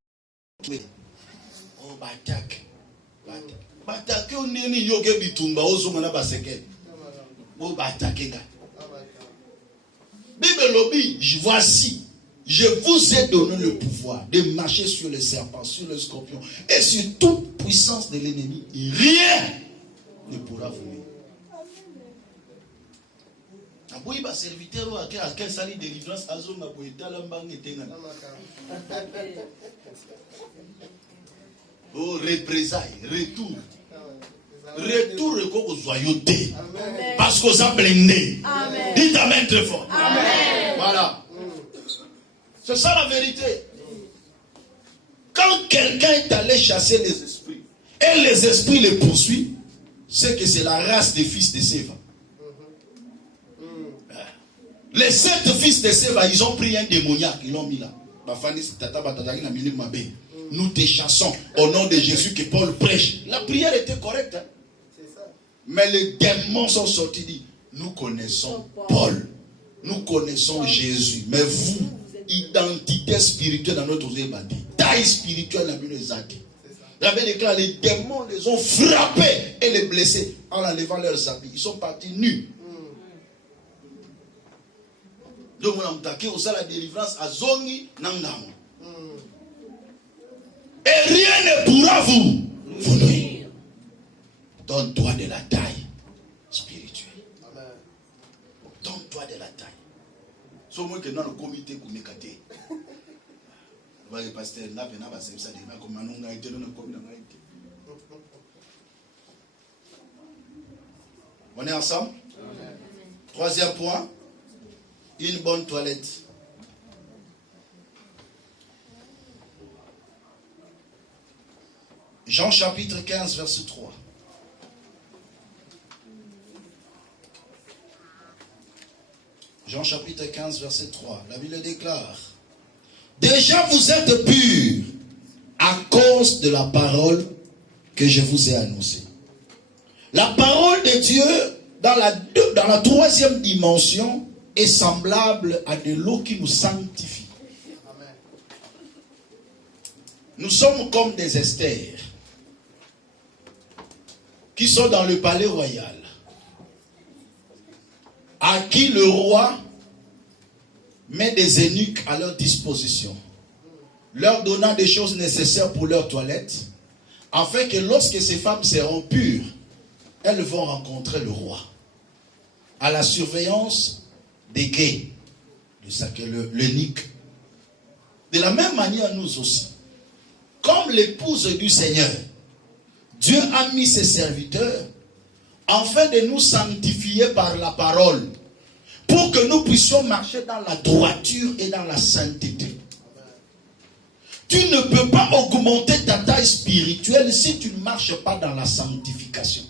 Oh batak. Batak on nini yoke bitumba ozonga na baseke. Oh batak nga. Bible lobby, voici, je vous ai donné le pouvoir de marcher sur les serpents, sur les scorpions et sur toute puissance de l'ennemi. Rien ne pourra vous nuire. Oui, bah serviteur à quel salut délivrance à zone oh représailles, retour. Retour aux joyauté. Parce qu'on a blindé. Dites amen très fort. Amen. Voilà. C'est ça la vérité. Quand quelqu'un est allé chasser les esprits et les esprits les poursuivent, c'est que c'est la race des fils de Séva. Les 7 fils de Séva, ils ont pris un démoniaque, ils l'ont mis là. Nous te chassons au nom de Jésus que Paul prêche. La prière était correcte. Hein? Mais les démons sont sortis, dit, nous connaissons Paul, nous connaissons Jésus, mais vous, identité spirituelle dans notre bâti, taille spirituelle dans notre zaki. Il avait déclaré, les démons les ont frappés et les blessés en enlevant leurs habits. Ils sont partis nus. Donc on a attaqué au la délivrance à Zongi Nangam. Et rien ne pourra vous nuire. Donne-toi de la taille spirituelle. Donne-toi de la taille. Sauf moi que dans le comité qu'on est caté. Le pasteur n'a pas de ça. On est ensemble? Troisième point. Une bonne toilette. Jean chapitre 15, verset 3. Jean chapitre 15, verset 3. La Bible déclare: déjà vous êtes purs à cause de la parole que je vous ai annoncée. La parole de Dieu dans la troisième dimension est semblable à de l'eau qui nous sanctifie. Amen. Nous sommes comme des Esther qui sont dans le palais royal, à qui le roi met des eunuques à leur disposition, leur donnant des choses nécessaires pour leur toilette, afin que lorsque ces femmes seront pures, elles vont rencontrer le roi, à la surveillance des gays, de l'eunuque. De la même manière, nous aussi, comme l'épouse du Seigneur, Dieu a mis ses serviteurs afin de nous sanctifier par la parole, pour que nous puissions marcher dans la droiture et dans la sainteté. Tu ne peux pas augmenter ta taille spirituelle si tu ne marches pas dans la sanctification.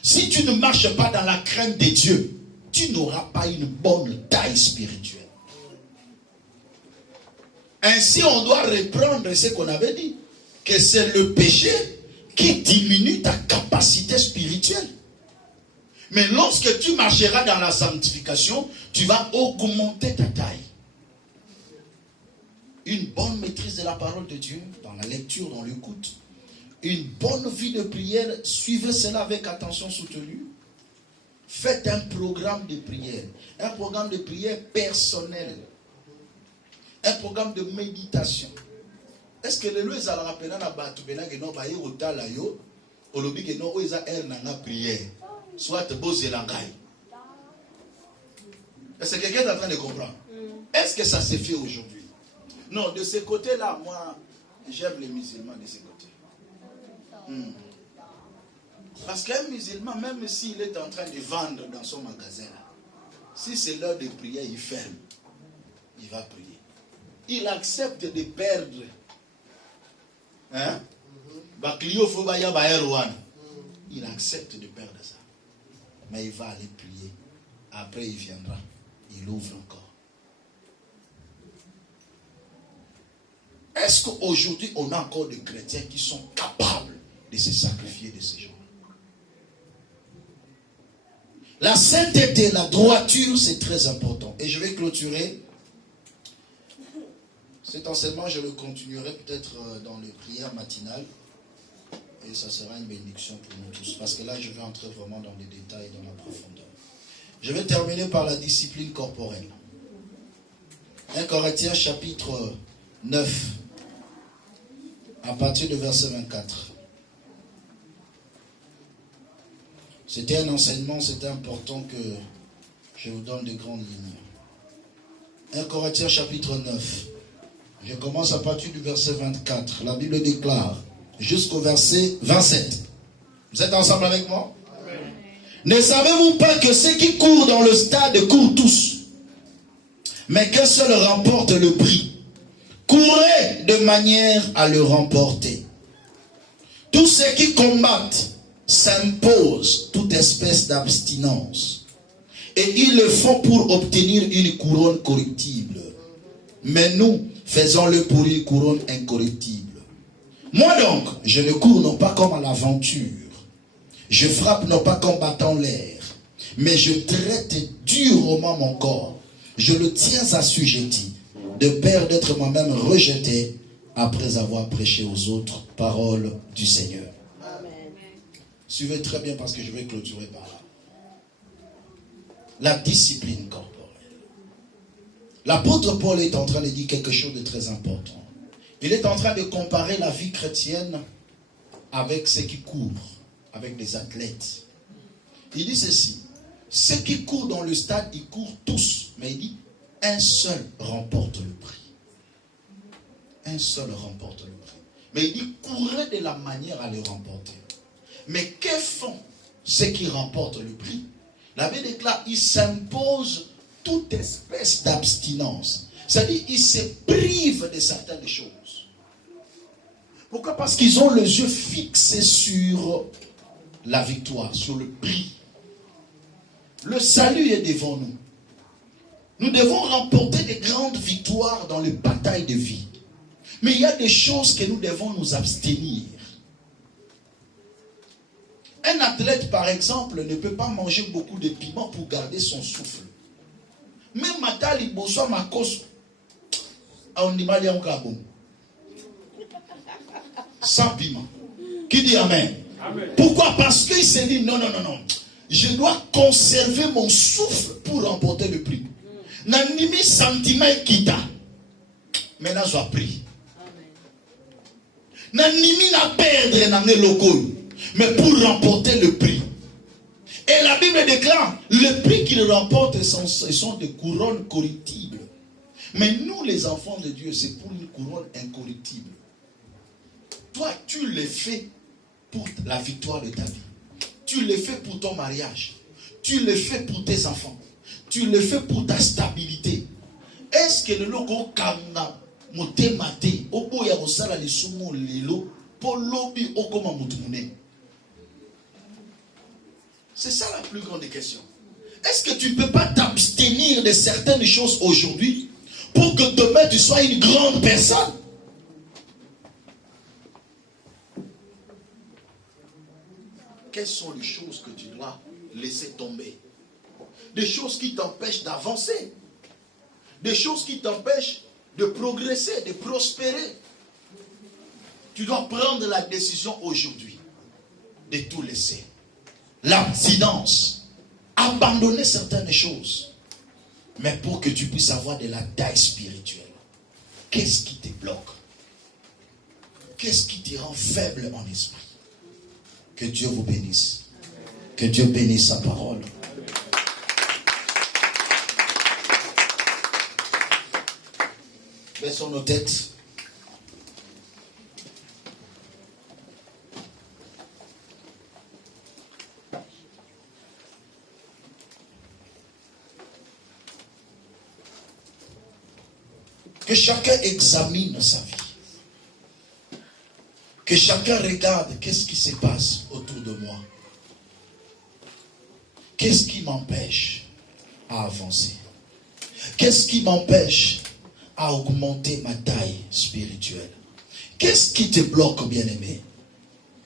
Si tu ne marches pas dans la crainte de Dieu, tu n'auras pas une bonne taille spirituelle. Ainsi, on doit reprendre ce qu'on avait dit, que c'est le péché qui diminue ta capacité spirituelle. Mais lorsque tu marcheras dans la sanctification, tu vas augmenter ta taille. Une bonne maîtrise de la parole de Dieu, dans la lecture, dans l'écoute, une bonne vie de prière, suivez cela avec attention soutenue. Faites un programme de prière. Un programme de prière personnel. Un programme de méditation. Est-ce que les lois à la rappel na batu bena que non ba yo tala yo olobi que non oza na prière soit bose langai. Est-ce que quelqu'un est en train de comprendre? Est-ce que ça se fait aujourd'hui? Non, de ce côté-là, moi, j'aime les musulmans de ce côté. Parce qu'un musulman, même s'il est en train de vendre dans son magasin, si c'est l'heure de prier, il ferme. Il va prier. Il accepte de perdre. Hein? Il accepte de perdre ça. Mais il va aller prier. Après, il viendra. Il ouvre encore. Est-ce qu'aujourd'hui, on a encore des chrétiens qui sont capables de se sacrifier de ces gens? La sainteté, la droiture, c'est très important. Et je vais clôturer cet enseignement. Je le continuerai peut-être dans les prières matinales. Et ça sera une bénédiction pour nous tous. Parce que là, je vais entrer vraiment dans les détails, dans la profondeur. Je vais terminer par la discipline corporelle. 1 Corinthiens chapitre 9, à partir du verset 24. C'était un enseignement, c'était important que je vous donne des grandes lignes. 1 Corinthiens chapitre 9. Je commence à partir du verset 24. La Bible déclare jusqu'au verset 27. Vous êtes ensemble avec moi? Amen. Ne savez-vous pas que ceux qui courent dans le stade courent tous, mais qu'un seul remporte le prix? Courez de manière à le remporter. Tous ceux qui combattent s'imposent toute espèce d'abstinence, et ils le font pour obtenir une couronne corruptible. Mais nous, faisons-le pour une couronne incorruptible. Moi donc, je ne cours non pas comme à l'aventure. Je frappe non pas comme battant l'air, mais je traite durement mon corps. Je le tiens assujetti, de peur d'être moi-même rejeté après avoir prêché aux autres paroles du Seigneur. Amen. Suivez très bien parce que je vais clôturer par là. La discipline corporelle. L'apôtre Paul est en train de dire quelque chose de très important. Il est en train de comparer la vie chrétienne avec ceux qui courent, avec des athlètes. Il dit ceci: ceux qui courent dans le stade, ils courent tous, mais il dit un seul remporte le prix. Un seul remporte le prix. Mais il dit courez de la manière à le remporter. Mais que font ceux qui remportent le prix? La Bible déclare ils s'imposent toute espèce d'abstinence. C'est-à-dire ils se privent de certaines choses. Pourquoi? Parce qu'ils ont les yeux fixés sur la victoire, sur le prix. Le salut est devant nous. Nous devons remporter des grandes victoires dans les batailles de vie. Mais il y a des choses que nous devons nous abstenir. Un athlète, par exemple, ne peut pas manger beaucoup de piment pour garder son souffle. Même Matali Bosso Makos, on y un cabon. Sans piment. Qui dit Amen? Amen. Pourquoi? Parce qu'il s'est dit non. Je dois conserver mon souffle pour remporter le prix. Nanimi sentiment kita. Maintenant, soit pris. Nanimi na perdre nan loco. Mais pour remporter le prix. Et la Bible déclare, le prix qu'il remporte, ce sont des couronnes corruptibles. Mais nous, les enfants de Dieu, c'est pour une couronne incorruptible. Toi, tu le fais pour la victoire de ta vie. Tu le fais pour ton mariage. Tu le fais pour tes enfants. Tu le fais pour ta stabilité. Est-ce que le logo kanga motemate oboya osala le sumo lelo polobi okoma mutumune? C'est ça la plus grande question. Est-ce que tu ne peux pas t'abstenir de certaines choses aujourd'hui pour que demain tu sois une grande personne? Quelles sont les choses que tu dois laisser tomber? Des choses qui t'empêchent d'avancer. Des choses qui t'empêchent de progresser, de prospérer. Tu dois prendre la décision aujourd'hui de tout laisser. L'abstinence. Abandonner certaines choses. Mais pour que tu puisses avoir de la taille spirituelle. Qu'est-ce qui te bloque? Qu'est-ce qui te rend faible en esprit? Que Dieu vous bénisse. Que Dieu bénisse sa parole. Baissons nos têtes. Que chacun examine sa vie. Que chacun regarde qu'est-ce qui se passe autour de moi. Qu'est-ce qui m'empêche à avancer? Qu'est-ce qui m'empêche à augmenter ma taille spirituelle? Qu'est-ce qui te bloque, bien-aimé?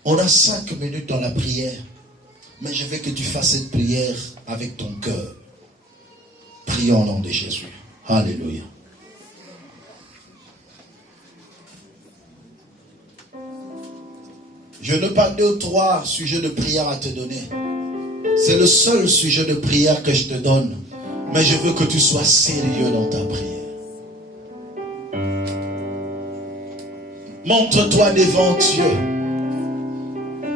On a 5 minutes dans la prière, mais je veux que tu fasses cette prière avec ton cœur. Prions au nom de Jésus. Alléluia. Je n'ai pas 2 ou 3 sujets de prière à te donner. C'est le seul sujet de prière que je te donne. Mais je veux que tu sois sérieux dans ta prière. Montre-toi devant Dieu.